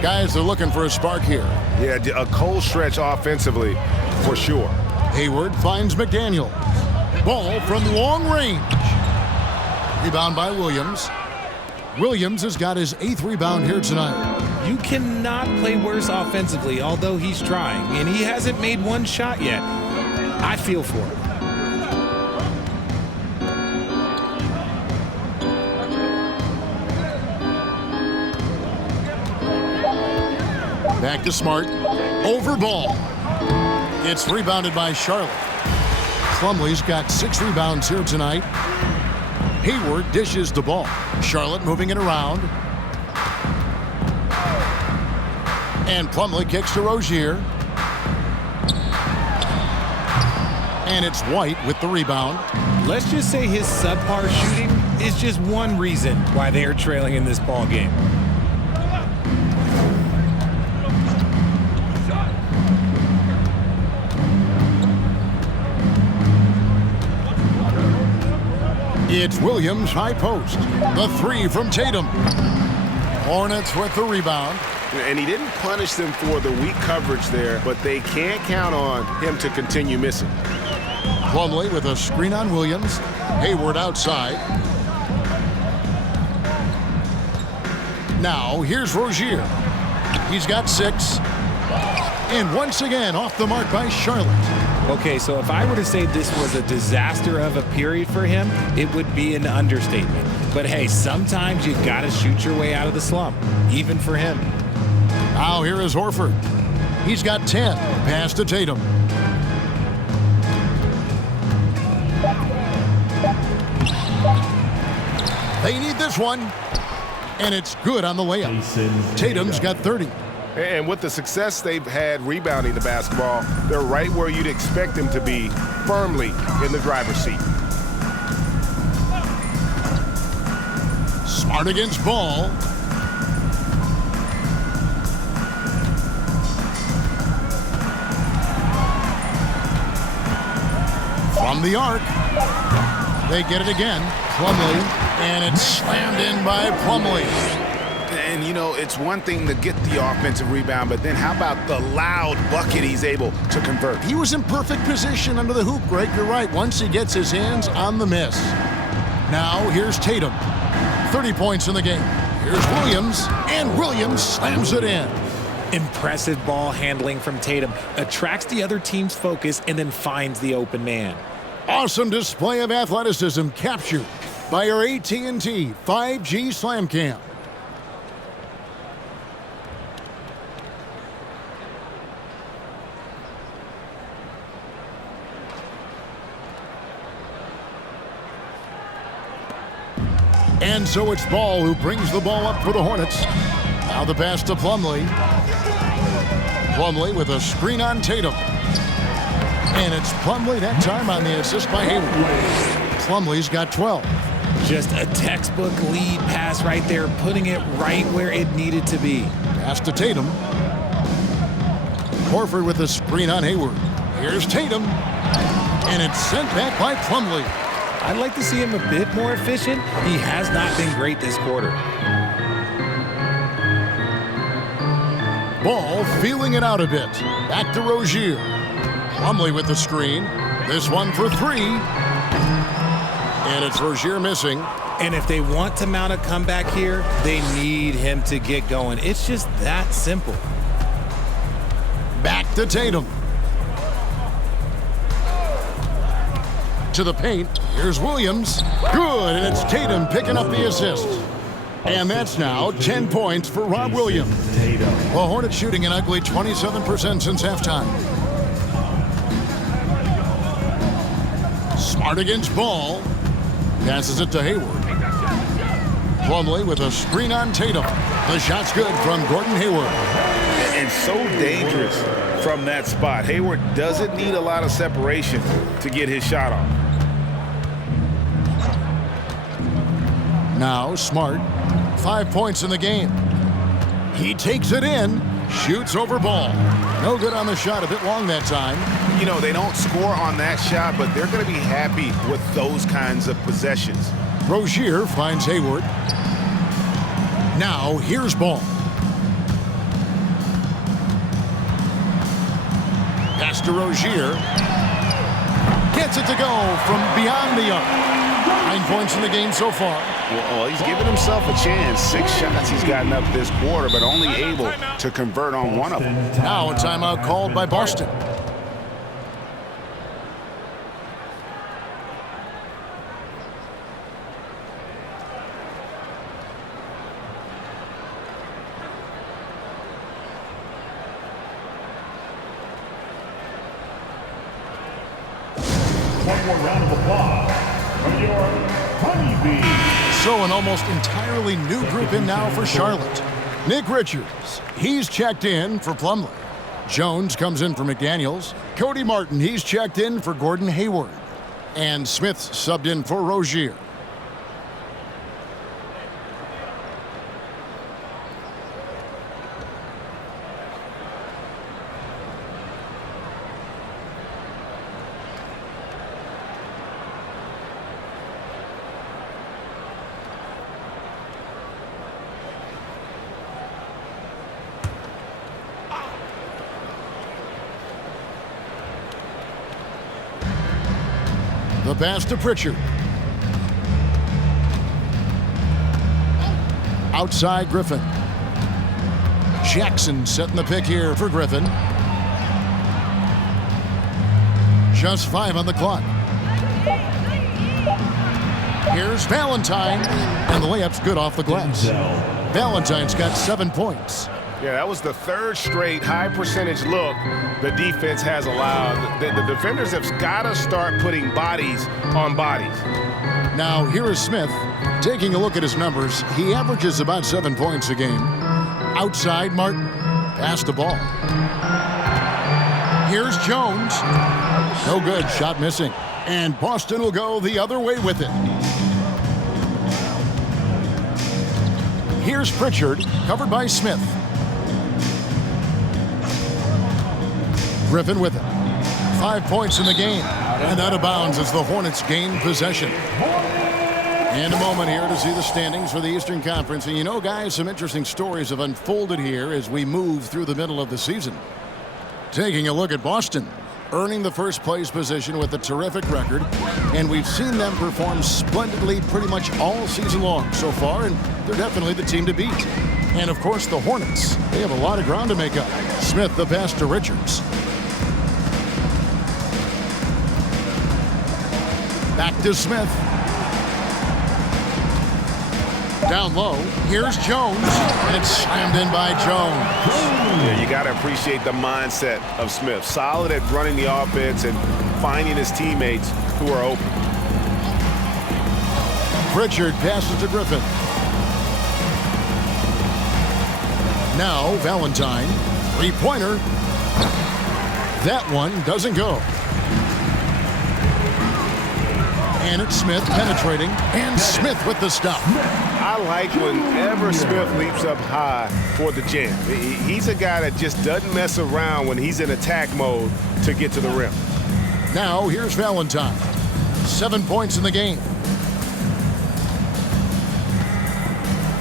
Guys, they're looking for a spark here. Yeah, a cold stretch offensively, for sure. Hayward finds McDaniel. Ball from long range. Rebound by Williams. Williams has got his 8th rebound here tonight. You cannot play worse offensively, although he's trying, and he hasn't made one shot yet. I feel for him. Back to Smart. Over Ball. It's rebounded by Charlotte. Plumlee's got 6 rebounds here tonight. Hayward dishes the ball. Charlotte moving it around. And Plumlee kicks to Rozier. And it's White with the rebound. Let's just say his subpar shooting is just one reason why they are trailing in this ball game. It's Williams, high post. The 3 from Tatum. Hornets with the rebound. And he didn't punish them for the weak coverage there, but they can't count on him to continue missing. Plumlee with a screen on Williams. Hayward outside. Now, here's Rozier. He's got 6. And once again, off the mark by Charlotte. Okay, so if I were to say this was a disaster of a period for him, it would be an understatement. But hey, sometimes you gotta shoot your way out of the slump, even for him. Now here is Horford. He's got 10. Pass to Tatum. They need this one. And it's good on the layup. Tatum's got 30. And with the success they've had rebounding the basketball, they're right where you'd expect them to be, firmly in the driver's seat. Smart against Ball. From the arc. They get it again. Plumlee. And it's slammed in by Plumlee. And, you know, it's one thing to get the offensive rebound, but then how about the loud bucket he's able to convert? He was in perfect position under the hoop, Greg. You're right. Once he gets his hands on the miss. Now, here's Tatum. 30 points in the game. Here's Williams, and Williams slams it in. Impressive ball handling from Tatum. Attracts the other team's focus and then finds the open man. Awesome display of athleticism captured by our AT&T 5G Slam Cam. And so it's Ball who brings the ball up for the Hornets. Now the pass to Plumlee. Plumlee with a screen on Tatum. And it's Plumlee that time on the assist by Hayward. Plumlee's got 12. Just a textbook lead pass right there, putting it right where it needed to be. Pass to Tatum. Horford with a screen on Hayward. Here's Tatum. And it's sent back by Plumlee. I'd like to see him a bit more efficient. He has not been great this quarter. Ball feeling it out a bit. Back to Rozier. Plumlee with the screen. This one for three. And it's Rozier missing. And if they want to mount a comeback here, they need him to get going. It's just that simple. Back to Tatum. To the paint. Here's Williams. Good, and it's Tatum picking up the assist. And that's now 10 points for Rob Williams. The Hornets shooting an ugly 27% since halftime. Smart against Ball. Passes it to Hayward. Plumlee with a screen on Tatum. The shot's good from Gordon Hayward. And so dangerous from that spot. Hayward doesn't need a lot of separation to get his shot off. Now Smart, 5 points in the game. He takes it in, shoots over Ball. No good on the shot, a bit long that time. You know, they don't score on that shot, but they're going to be happy with those kinds of possessions. Rozier finds Hayward. Now here's Ball. Pass to Rozier. Gets it to go from beyond the arc. 9 points in the game so far. Well, he's given himself a chance. 6 shots he's gotten up this quarter, but only able to convert on one of them. Now a timeout called by Boston. One more round of applause from your Honeybees. So an almost entirely new group in now for Charlotte. Nick Richards, he's checked in for Plumlee. Jones comes in for McDaniels. Cody Martin, he's checked in for Gordon Hayward. And Smith's subbed in for Rozier. The pass to Pritchard. Outside Griffin. Jackson setting the pick here for Griffin. Just 5 on the clock. Here's Valentine. And the layup's good off the glass. Valentine's got 7 points. Yeah, that was the third straight high percentage look the defense has allowed. The defenders have got to start putting bodies on bodies. Now, here is Smith. Taking a look at his numbers, he averages about 7 points a game. Outside, Martin, pass the ball. Here's Jones. No good, shot missing. And Boston will go the other way with it. Here's Pritchard, covered by Smith. Griffin with it. 5 points in the game. And out of bounds as the Hornets gain possession. And a moment here to see the standings for the Eastern Conference. And you know, guys, some interesting stories have unfolded here as we move through the middle of the season. Taking a look at Boston, earning the first place position with a terrific record. And we've seen them perform splendidly pretty much all season long so far, and they're definitely the team to beat. And, of course, the Hornets. They have a lot of ground to make up. Smith, the pass to Richards. Back to Smith. Down low. Here's Jones. And it's slammed in by Jones. Yeah, you got to appreciate the mindset of Smith. Solid at running the offense and finding his teammates who are open. Pritchard passes to Griffin. Now Valentine. Three-pointer. That one doesn't go. And it's Smith penetrating. And Smith with the stop. I like whenever Smith leaps up high for the jam. He's a guy that just doesn't mess around when he's in attack mode to get to the rim. Now here's Valentine. 7 points in the game.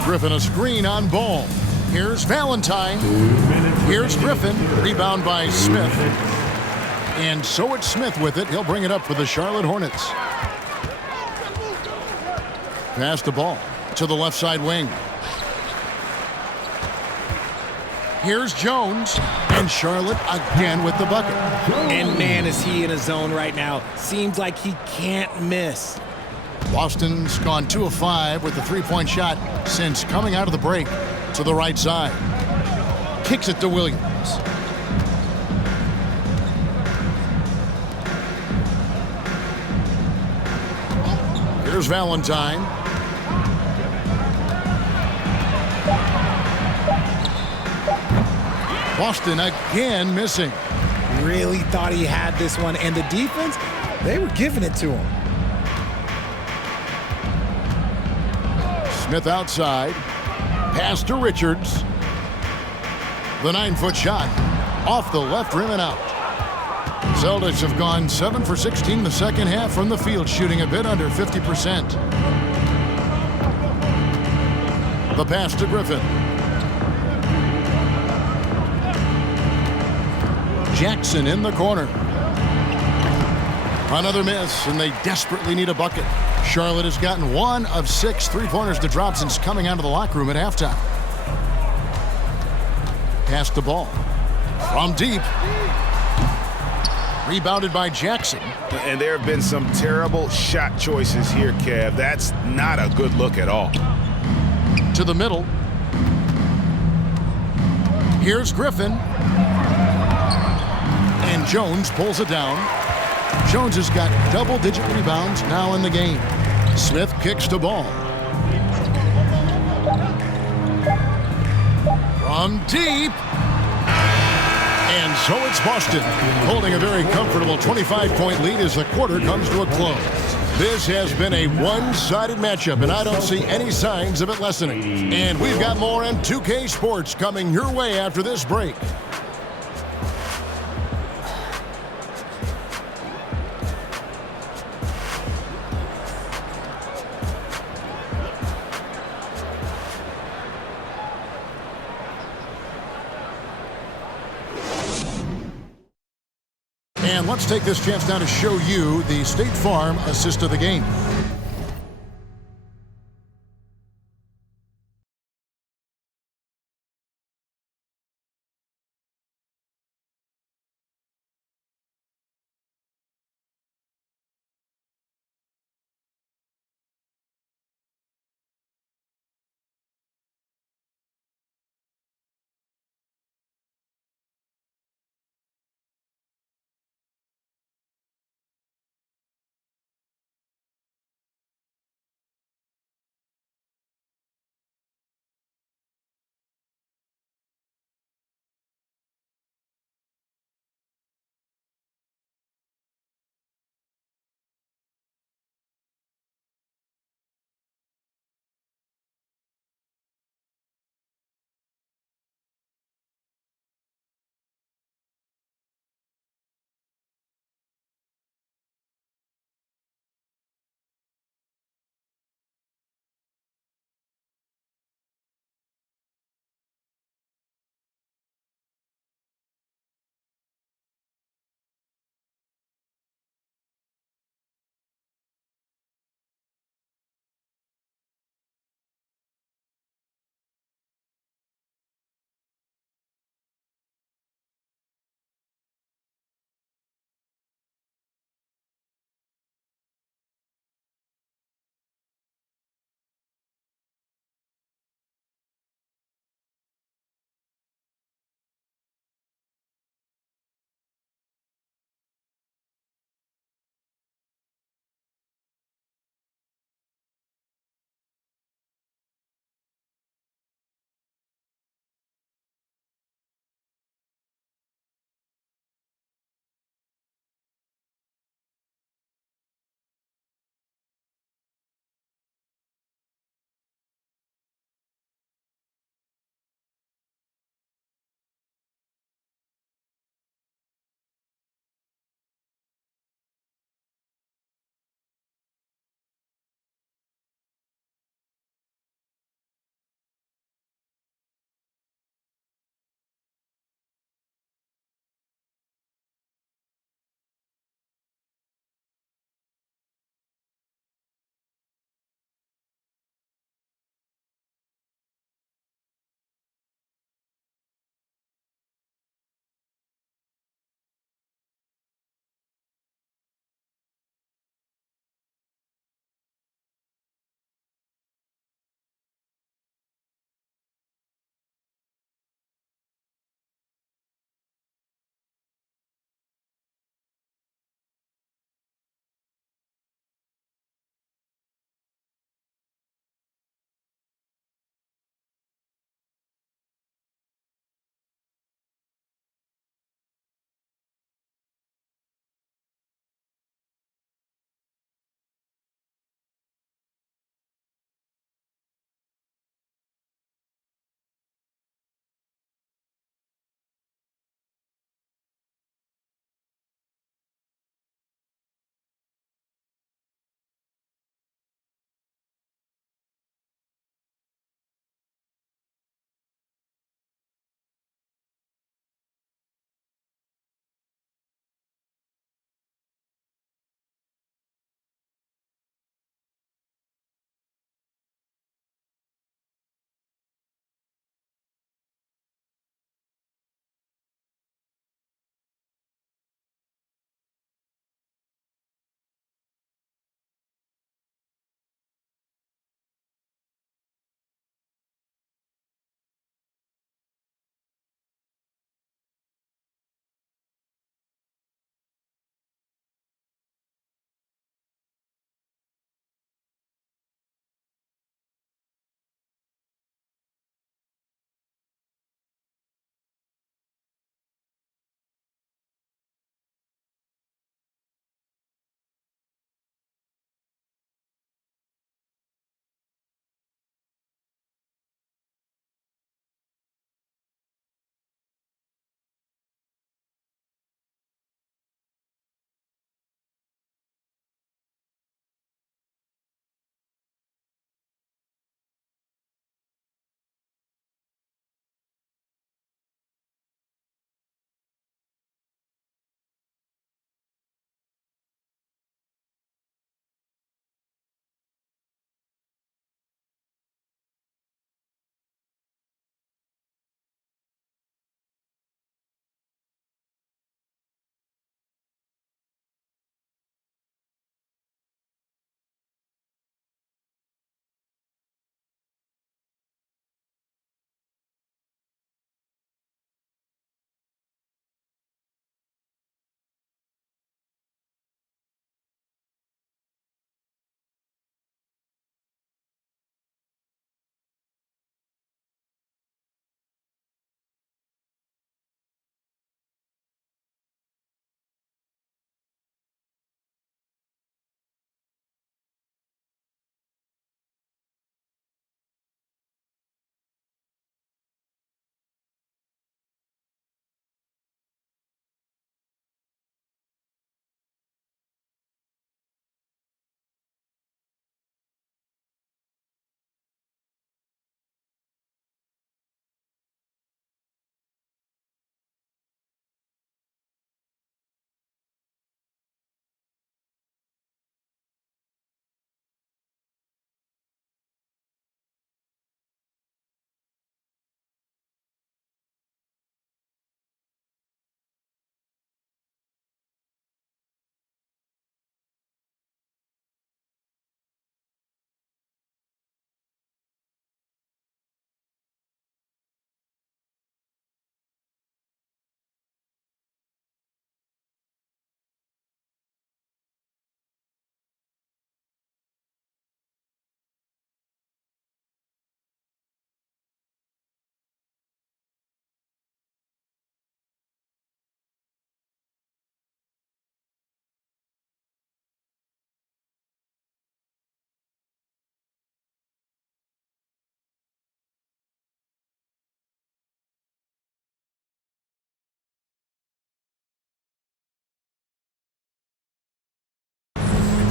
Griffin a screen on ball. Here's Valentine. Here's Griffin. Rebound by Smith. And so it's Smith with it. He'll bring it up for the Charlotte Hornets. Pass the ball to the left side wing. Here's Jones. And Charlotte again with the bucket. And man, is he in a zone right now. Seems like he can't miss. Boston's gone 2 of 5 with the three-point shot since coming out of the break to the right side. Kicks it to Williams. Here's Valentine. Boston again missing. Really thought he had this one, and the defense, they were giving it to him. Smith outside. Pass to Richards. The 9-foot shot off the left rim and out. Celtics have gone 7 for 16 the second half from the field, shooting a bit under 50%. The pass to Griffin. Jackson in the corner. Another miss, and they desperately need a bucket. Charlotte has gotten 1 of 6 three-pointers to drop since coming out of the locker room at halftime. Pass the ball. From deep. Rebounded by Jackson. And there have been some terrible shot choices here, Kev. That's not a good look at all. To the middle. Here's Griffin. And Jones pulls it down. Jones has got double-digit rebounds now in the game. Smith kicks the ball. From deep. And so it's Boston, holding a very comfortable 25-point lead as the quarter comes to a close. This has been a one-sided matchup, and I don't see any signs of it lessening. And we've got more on 2K Sports coming your way after this break. And let's take this chance now to show you the State Farm assist of the game.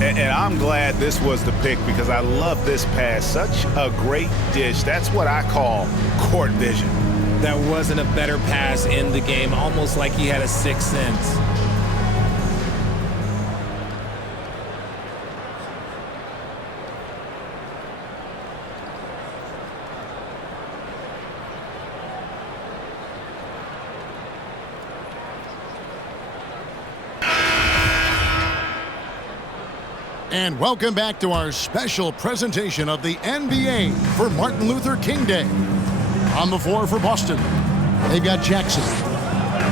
And I'm glad this was the pick because I love this pass. Such a great dish. That's what I call court vision. That wasn't a better pass in the game, almost like he had a sixth sense. And welcome back to our special presentation of the NBA for Martin Luther King Day. On the floor for Boston, they've got Jackson.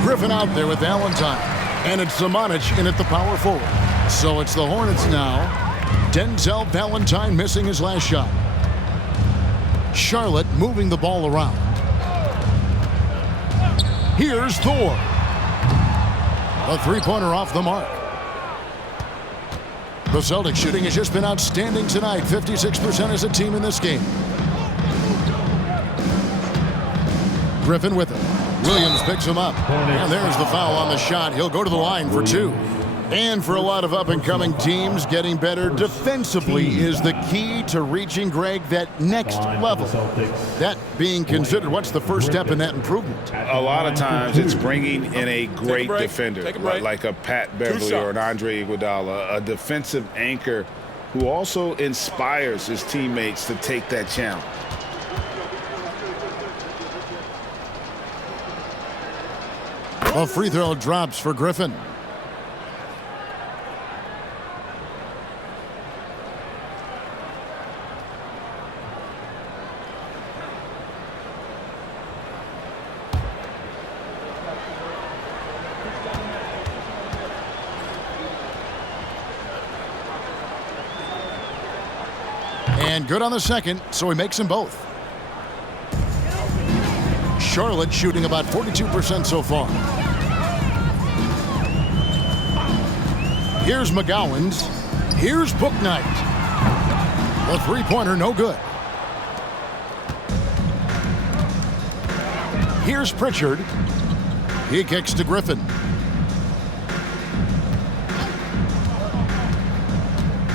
Griffin out there with Valentine. And it's Zimonjic in at the power forward. So it's the Hornets now. Denzel Valentine missing his last shot. Charlotte moving the ball around. Here's Thor. A three-pointer off the mark. The Celtics shooting has just been outstanding tonight. 56% as a team in this game. Griffin with it. Williams picks him up. And there's the foul on the shot. He'll go to the line for two. And for a lot of up-and-coming teams, getting better defensively is the key to reaching, Greg, that next level. That being considered, what's the first step in that improvement? A lot of times it's bringing in a great defender, like a Pat Beverly or an Andre Iguodala, a defensive anchor who also inspires his teammates to take that challenge. A free throw drops for Griffin. And good on the second, so he makes them both. Charlotte shooting about 42% so far. Here's McGowan's. Here's Bouknight. The three-pointer, no good. Here's Pritchard. He kicks to Griffin.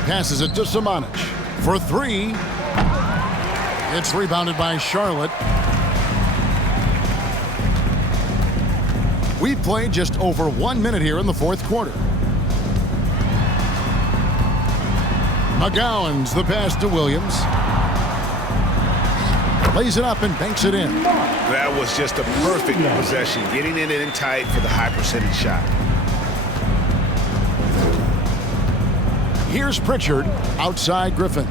Passes it to Zimonjic for three. It's rebounded by Charlotte. We've played just over 1 minute here in the fourth quarter. McGowan's the pass to Williams. Lays it up and banks it in. That was just a perfect possession, getting it in tight for the high percentage shot. Here's Pritchard outside Griffin.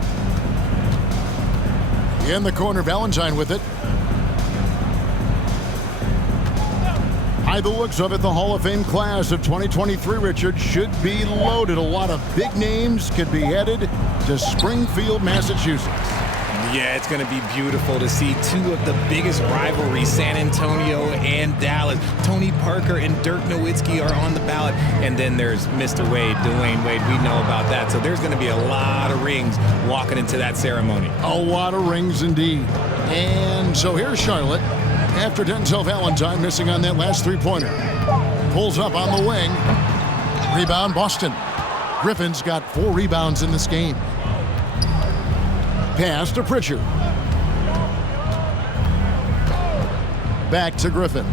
In the corner, Valentine with it. By the looks of it, the Hall of Fame class of 2023, Richard, should be loaded. A lot of big names could be headed to Springfield, Massachusetts. Yeah, it's going to be beautiful to see two of the biggest rivalries, San Antonio and Dallas. Tony Parker and Dirk Nowitzki are on the ballot. And then there's Mr. Wade, Dwayne Wade. We know about that. So there's going to be a lot of rings walking into that ceremony. A lot of rings indeed. And so here's Charlotte. After Denzel Valentine missing on that last three-pointer. Pulls up on the wing. Rebound, Boston. Griffin's got 4 rebounds in this game. Pass to Pritchard. Back to Griffin.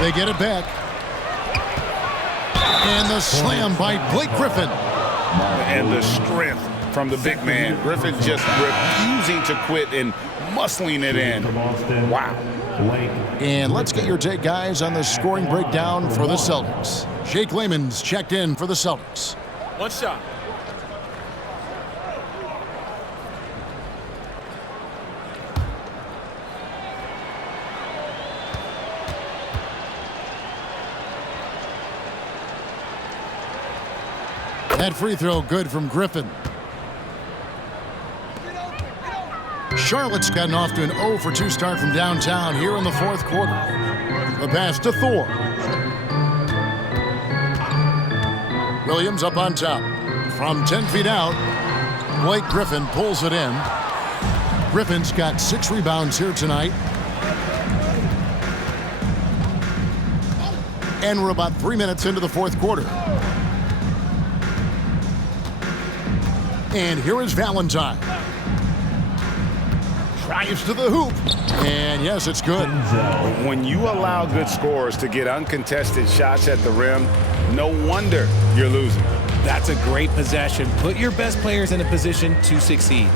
They get it back. And the slam by Blake Griffin. And the strength from the big man. Griffin just refusing to quit and muscling it in. Wow. And let's get your take, guys, on the scoring breakdown for the Celtics. Jake Layman's checked in for the Celtics. One shot. That free throw good from Griffin. Charlotte's gotten off to an 0 for 2 start from downtown here in the fourth quarter. The pass to Thor. Williams up on top. From 10 feet out, Blake Griffin pulls it in. Griffin's got 6 rebounds here tonight. And we're about 3 minutes into the fourth quarter. And here is Valentine. Drives to the hoop. And yes, it's good. When you allow good scorers to get uncontested shots at the rim, no wonder you're losing. That's a great possession. Put your best players in a position to succeed.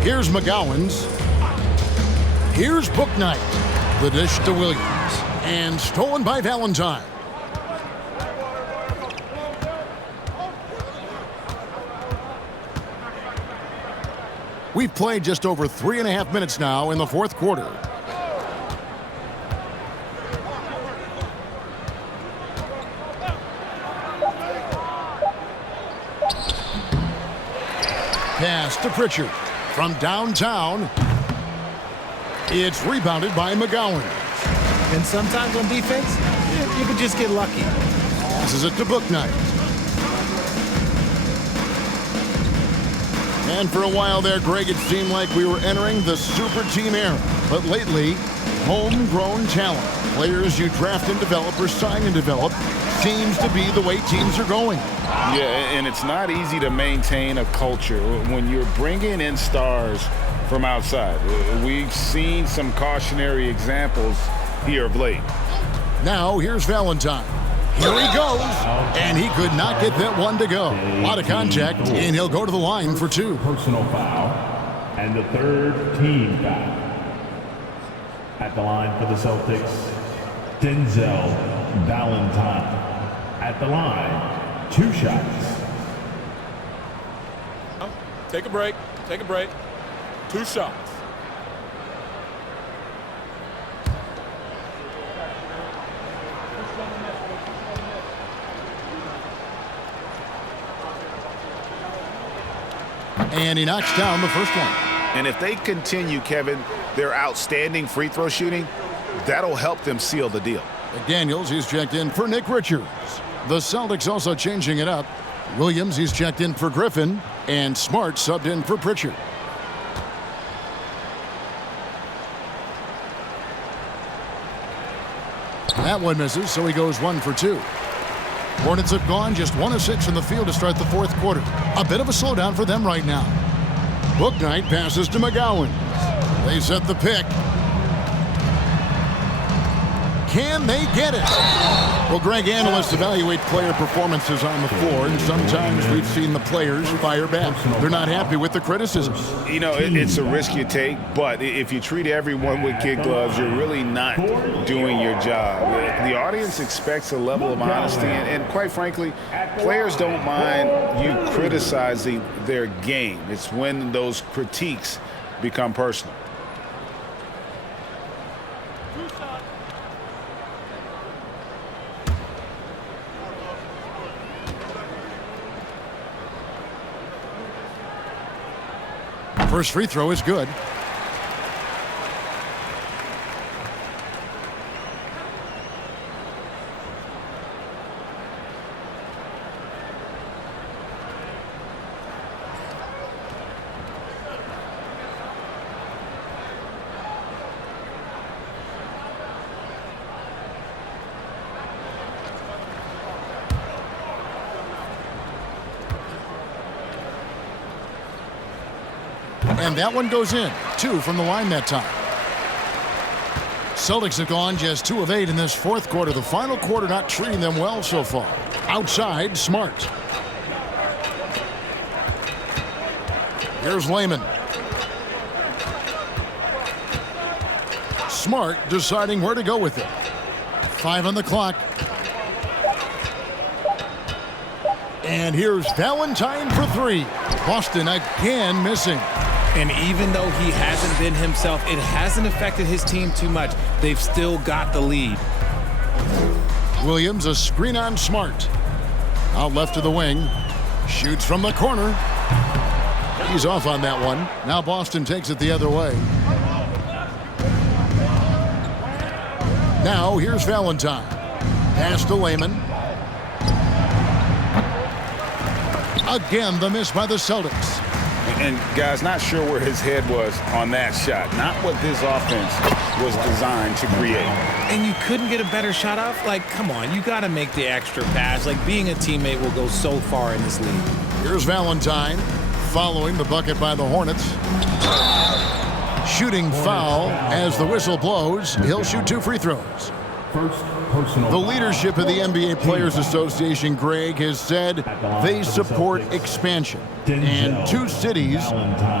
Here's McGowan's. Here's Bouknight. The dish to Williams. And stolen by Valentine. We've played just over 3.5 minutes now in the fourth quarter. Pass to Pritchard. From downtown, it's rebounded by McGowan. And sometimes on defense, you can just get lucky. Passes it to Bouknight. And for a while there, Greg, it seemed like we were entering the super team era. But lately, homegrown talent, players you draft and develop or sign and develop, seems to be the way teams are going. Yeah, and it's not easy to maintain a culture when you're bringing in stars from outside. We've seen some cautionary examples here of late. Now, here's Valentine. Here he goes, and he could not get that one to go. A lot of contact, and he'll go to the line for 2. Personal foul, and the third team foul. At the line for the Celtics, Denzel Valentine. At the line, 2 shots. Take a break. 2 shots. And he knocks down the first one. And if they continue, Kevin, their outstanding free throw shooting, that'll help them seal the deal. McDaniels, he's checked in for Nick Richards. The Celtics also changing it up. Williams, he's checked in for Griffin. And Smart subbed in for Pritchard. That one misses, so he goes 1 for 2. Hornets have gone just 1 of 6 from the field to start the fourth quarter. A bit of a slowdown for them right now. Bouknight passes to McGowan. They set the pick. Can they get it? Well, Greg, analysts evaluate player performances on the floor, and sometimes we've seen the players fire back. They're not happy with the criticism. You know, it's a risk you take, but if you treat everyone with kid gloves, you're really not doing your job. The audience expects a level of honesty, and quite frankly, players don't mind you criticizing their game. It's when those critiques become personal. First free throw is good. And that one goes in. 2 from the line that time. Celtics have gone just 2 of 8 in this fourth quarter. The final quarter not treating them well so far. Outside, Smart. Here's Layman. Smart deciding where to go with it. 5 on the clock. And here's Valentine for 3. Boston again missing. And even though he hasn't been himself, it hasn't affected his team too much. They've still got the lead. Williams, a screen on Smart. Out left to the wing. Shoots from the corner. He's off on that one. Now Boston takes it the other way. Now here's Valentine. Pass to Layman. Again, the miss by the Celtics. And guys, not sure where his head was on that shot. Not what this offense was designed to create. And you couldn't get a better shot off? Like, come on, you got to make the extra pass. Like, being a teammate will go so far in this league. Here's Valentine following the bucket by the Hornets. Shooting foul as the whistle blows. He'll shoot 2 free throws. The leadership of the NBA Players Association, Greg, has said they support expansion. And 2 cities,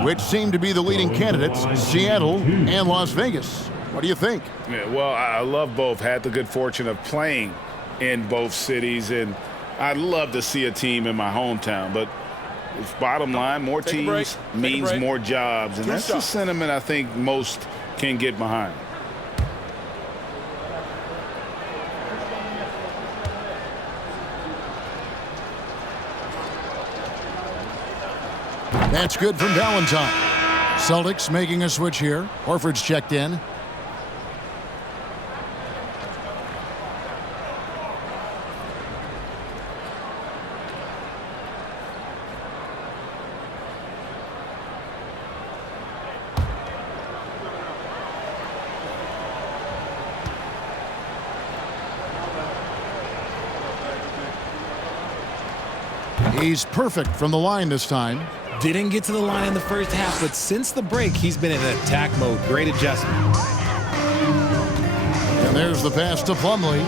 which seem to be the leading candidates, Seattle and Las Vegas. What do you think? Yeah, well, I love both. Had the good fortune of playing in both cities, and I'd love to see a team in my hometown. But bottom line, more teams means more jobs, and that's the sentiment I think most can get behind. That's good from Valentine. Celtics making a switch here. Horford's checked in. He's perfect from the line this time. Didn't get to the line in the first half, but since the break, he's been in attack mode. Great adjustment. And there's the pass to Plumlee.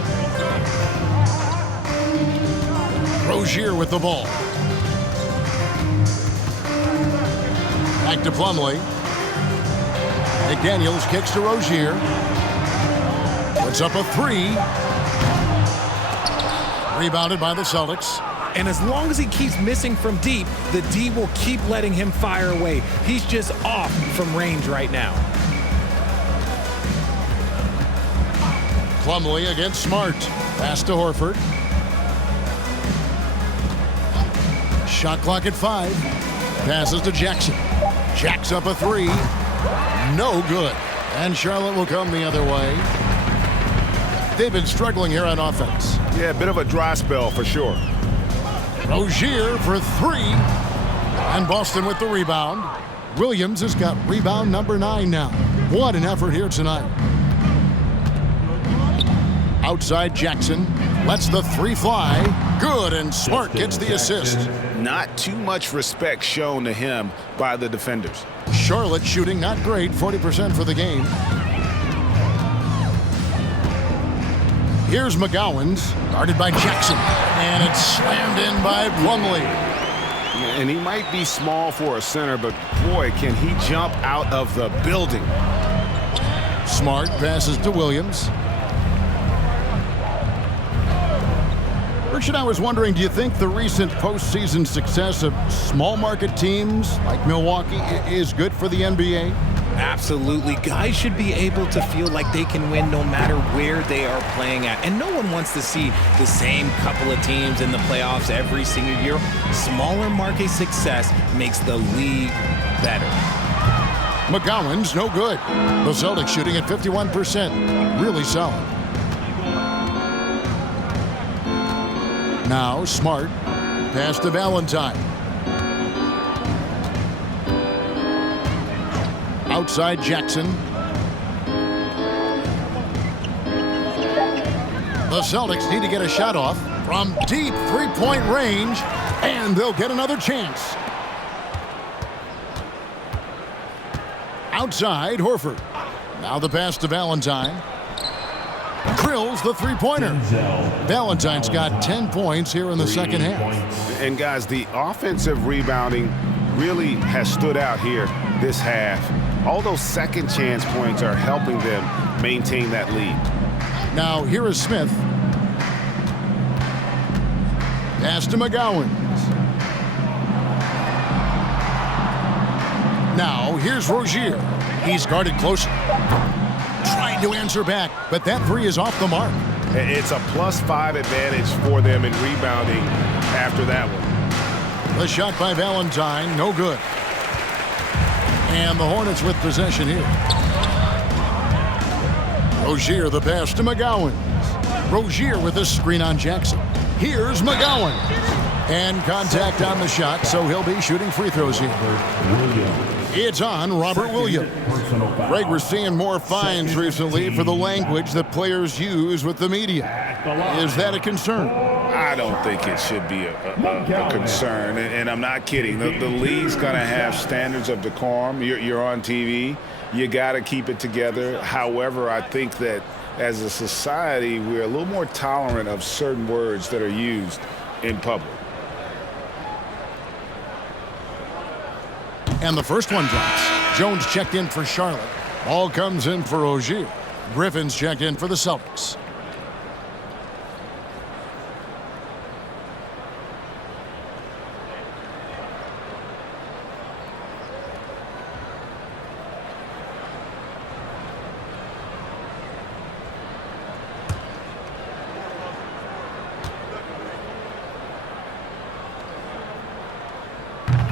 Rozier with the ball. Back to Plumlee. McDaniels kicks to Rozier. Puts up a 3. Rebounded by the Celtics. And as long as he keeps missing from deep, the D will keep letting him fire away. He's just off from range right now. Plumlee against Smart. Pass to Horford. Shot clock at 5. Passes to Jackson. Jacks up a 3. No good. And Charlotte will come the other way. They've been struggling here on offense. Yeah, a bit of a dry spell for sure. Rozier for 3. And Boston with the rebound. Williams has got rebound number 9 now. What an effort here tonight. Outside Jackson. Lets the 3 fly. Good, and Smart gets the assist. Not too much respect shown to him by the defenders. Charlotte shooting not great, 40% for the game. Here's McGowan's, guarded by Jackson, and it's slammed in by Plumlee. And he might be small for a center, but boy, can he jump out of the building. Smart passes to Williams. Richard, I was wondering, do you think the recent postseason success of small market teams like Milwaukee is good for the NBA? Absolutely. Guys should be able to feel like they can win no matter where they are playing at. And no one wants to see the same couple of teams in the playoffs every single year. Smaller market success makes the league better. McGowan's no good. The Celtics shooting at 51%. Really solid. Now Smart. Pass to Valentine. Outside Jackson. The Celtics need to get a shot off from deep three-point range, and they'll get another chance. Outside Horford. Now the pass to Valentine. Drills the three-pointer. Valentine's got 10 points here in the second half. And guys, the offensive rebounding really has stood out here this half. All those second chance points are helping them maintain that lead. Now here is Smith. Pass to McGowan. Now here's Rozier. He's guarded closely. Trying to answer back, but that 3 is off the mark. It's a +5 advantage for them in rebounding after that one. The shot by Valentine, no good. And the Hornets with possession here. Rozier, the pass to McGowan. Rozier with a screen on Jackson. Here's McGowan. And contact on the shot, so he'll be shooting free throws here. It's on Robert Williams. Greg, we're seeing more fines recently for the language that players use with the media. Is that a concern? I don't think it should be a concern, and I'm not kidding. The league's going to have standards of decorum. You're on TV. You got to keep it together. However, I think that as a society, we're a little more tolerant of certain words that are used in public. And the first one drops. Jones checked in for Charlotte. Ball comes in for Rozier. Griffin's checked in for the Celtics.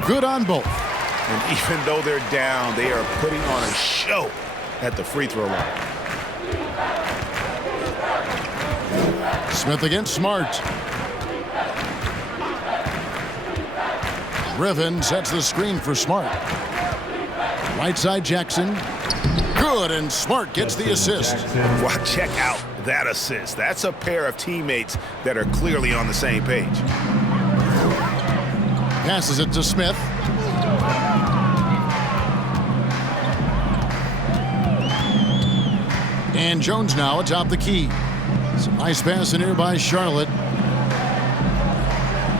Good on both. And even though they're down, they are putting on a show at the free throw line. Smith against Smart. Griffin sets the screen for Smart. Right side Jackson. Good, and Smart gets the assist. Well, check out that assist. That's a pair of teammates that are clearly on the same page. Passes it to Smith. And Jones now atop the key. Some nice pass in here by Charlotte.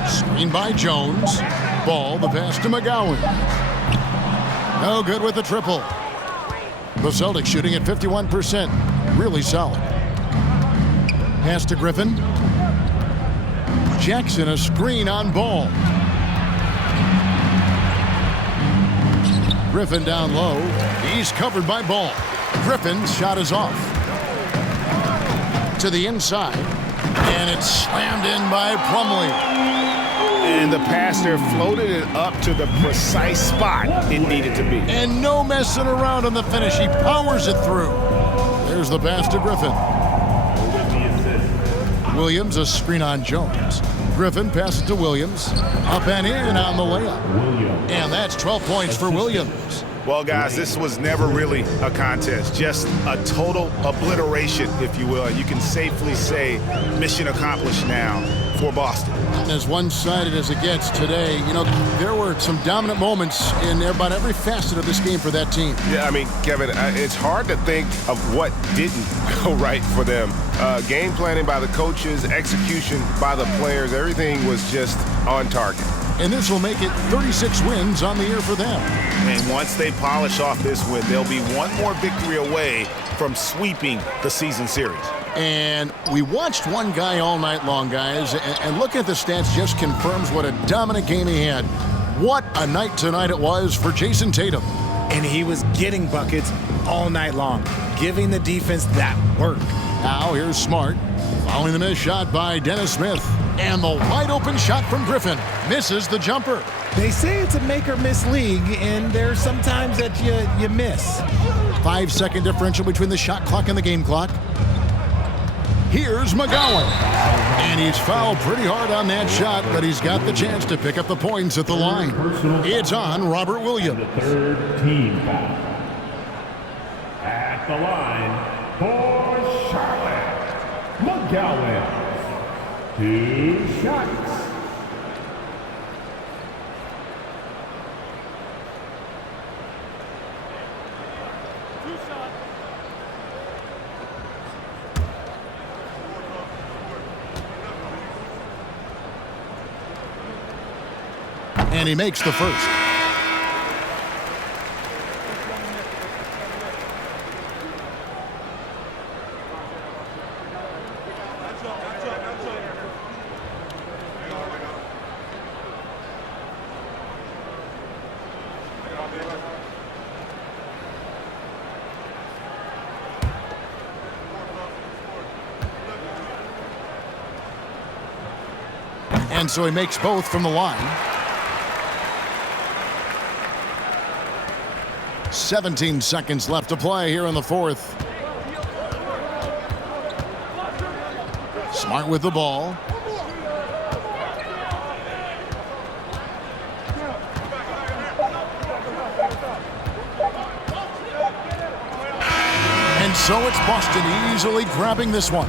Screen by Jones. Ball, the pass to McGowan. No good with the triple. The Celtics shooting at 51%. Really solid. Pass to Griffin. Jackson, a screen on Ball. Griffin down low. He's covered by Ball. Griffin's shot is off. To the inside. And it's slammed in by Plumlee. And the pass there floated it up to the precise spot it needed to be. And no messing around on the finish. He powers it through. There's the pass to Griffin. Williams, a screen on Jones. Griffin passes to Williams. Up and in on the layup. And that's 12 points for Williams. Well, guys, this was never really a contest. Just a total obliteration, if you will. And you can safely say mission accomplished now for Boston. And as one-sided as it gets today, you know, there were some dominant moments in about every facet of this game for that team. Yeah, I mean, Kevin, it's hard to think of what didn't go right for them. Game planning by the coaches, execution by the players, everything was just on target. And this will make it 36 wins on the year for them. And once they polish off this win, they'll be one more victory away from sweeping the season series. And we watched one guy all night long, guys, and looking at the stats just confirms what a dominant game he had. What a night tonight it was for Jason Tatum. And he was getting buckets all night long, giving the defense that work. Now here's Smart, following the missed shot by Dennis Smith. And the wide-open shot from Griffin misses the jumper. They say it's a make-or-miss league, and there's sometimes that you miss. 5-second differential between the shot clock and the game clock. Here's McGowan. And he's fouled pretty hard on that shot, but he's got the chance to pick up the points at the line. It's on Robert Williams. The third team foul. At the line for Charlotte, McGowan. 2 shots. And he makes the first. And so he makes both from the line. 17 seconds left to play here in the fourth. Smart with the ball. And so it's Boston easily grabbing this one.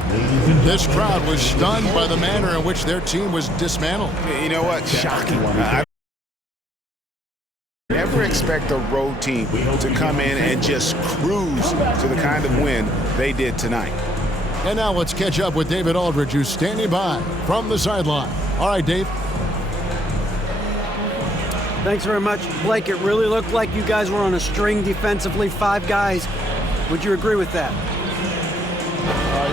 This crowd was stunned by the manner in which their team was dismantled. You know what? Shocking. I never expect a road team to come in and just cruise to the kind of win they did tonight. And now let's catch up with David Aldridge, who's standing by from the sideline. All right, Dave. Thanks very much, Blake. It really looked like you guys were on a string defensively, 5 guys. Would you agree with that?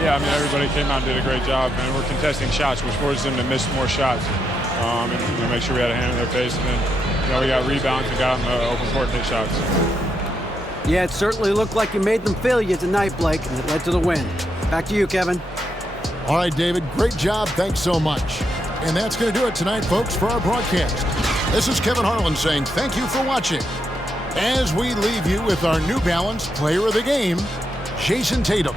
Yeah, I mean, everybody came out and did a great job, and we're contesting shots, which forced them to miss more shots. And make sure we had a hand in their face, and then we got rebounds and got them open court and hit shots. Yeah, it certainly looked like you made them fail you tonight, Blake, and it led to the win. Back to you, Kevin. All right, David, great job. Thanks so much. And that's going to do it tonight, folks, for our broadcast. This is Kevin Harlan saying thank you for watching. As we leave you with our New Balance Player of the Game, Jason Tatum.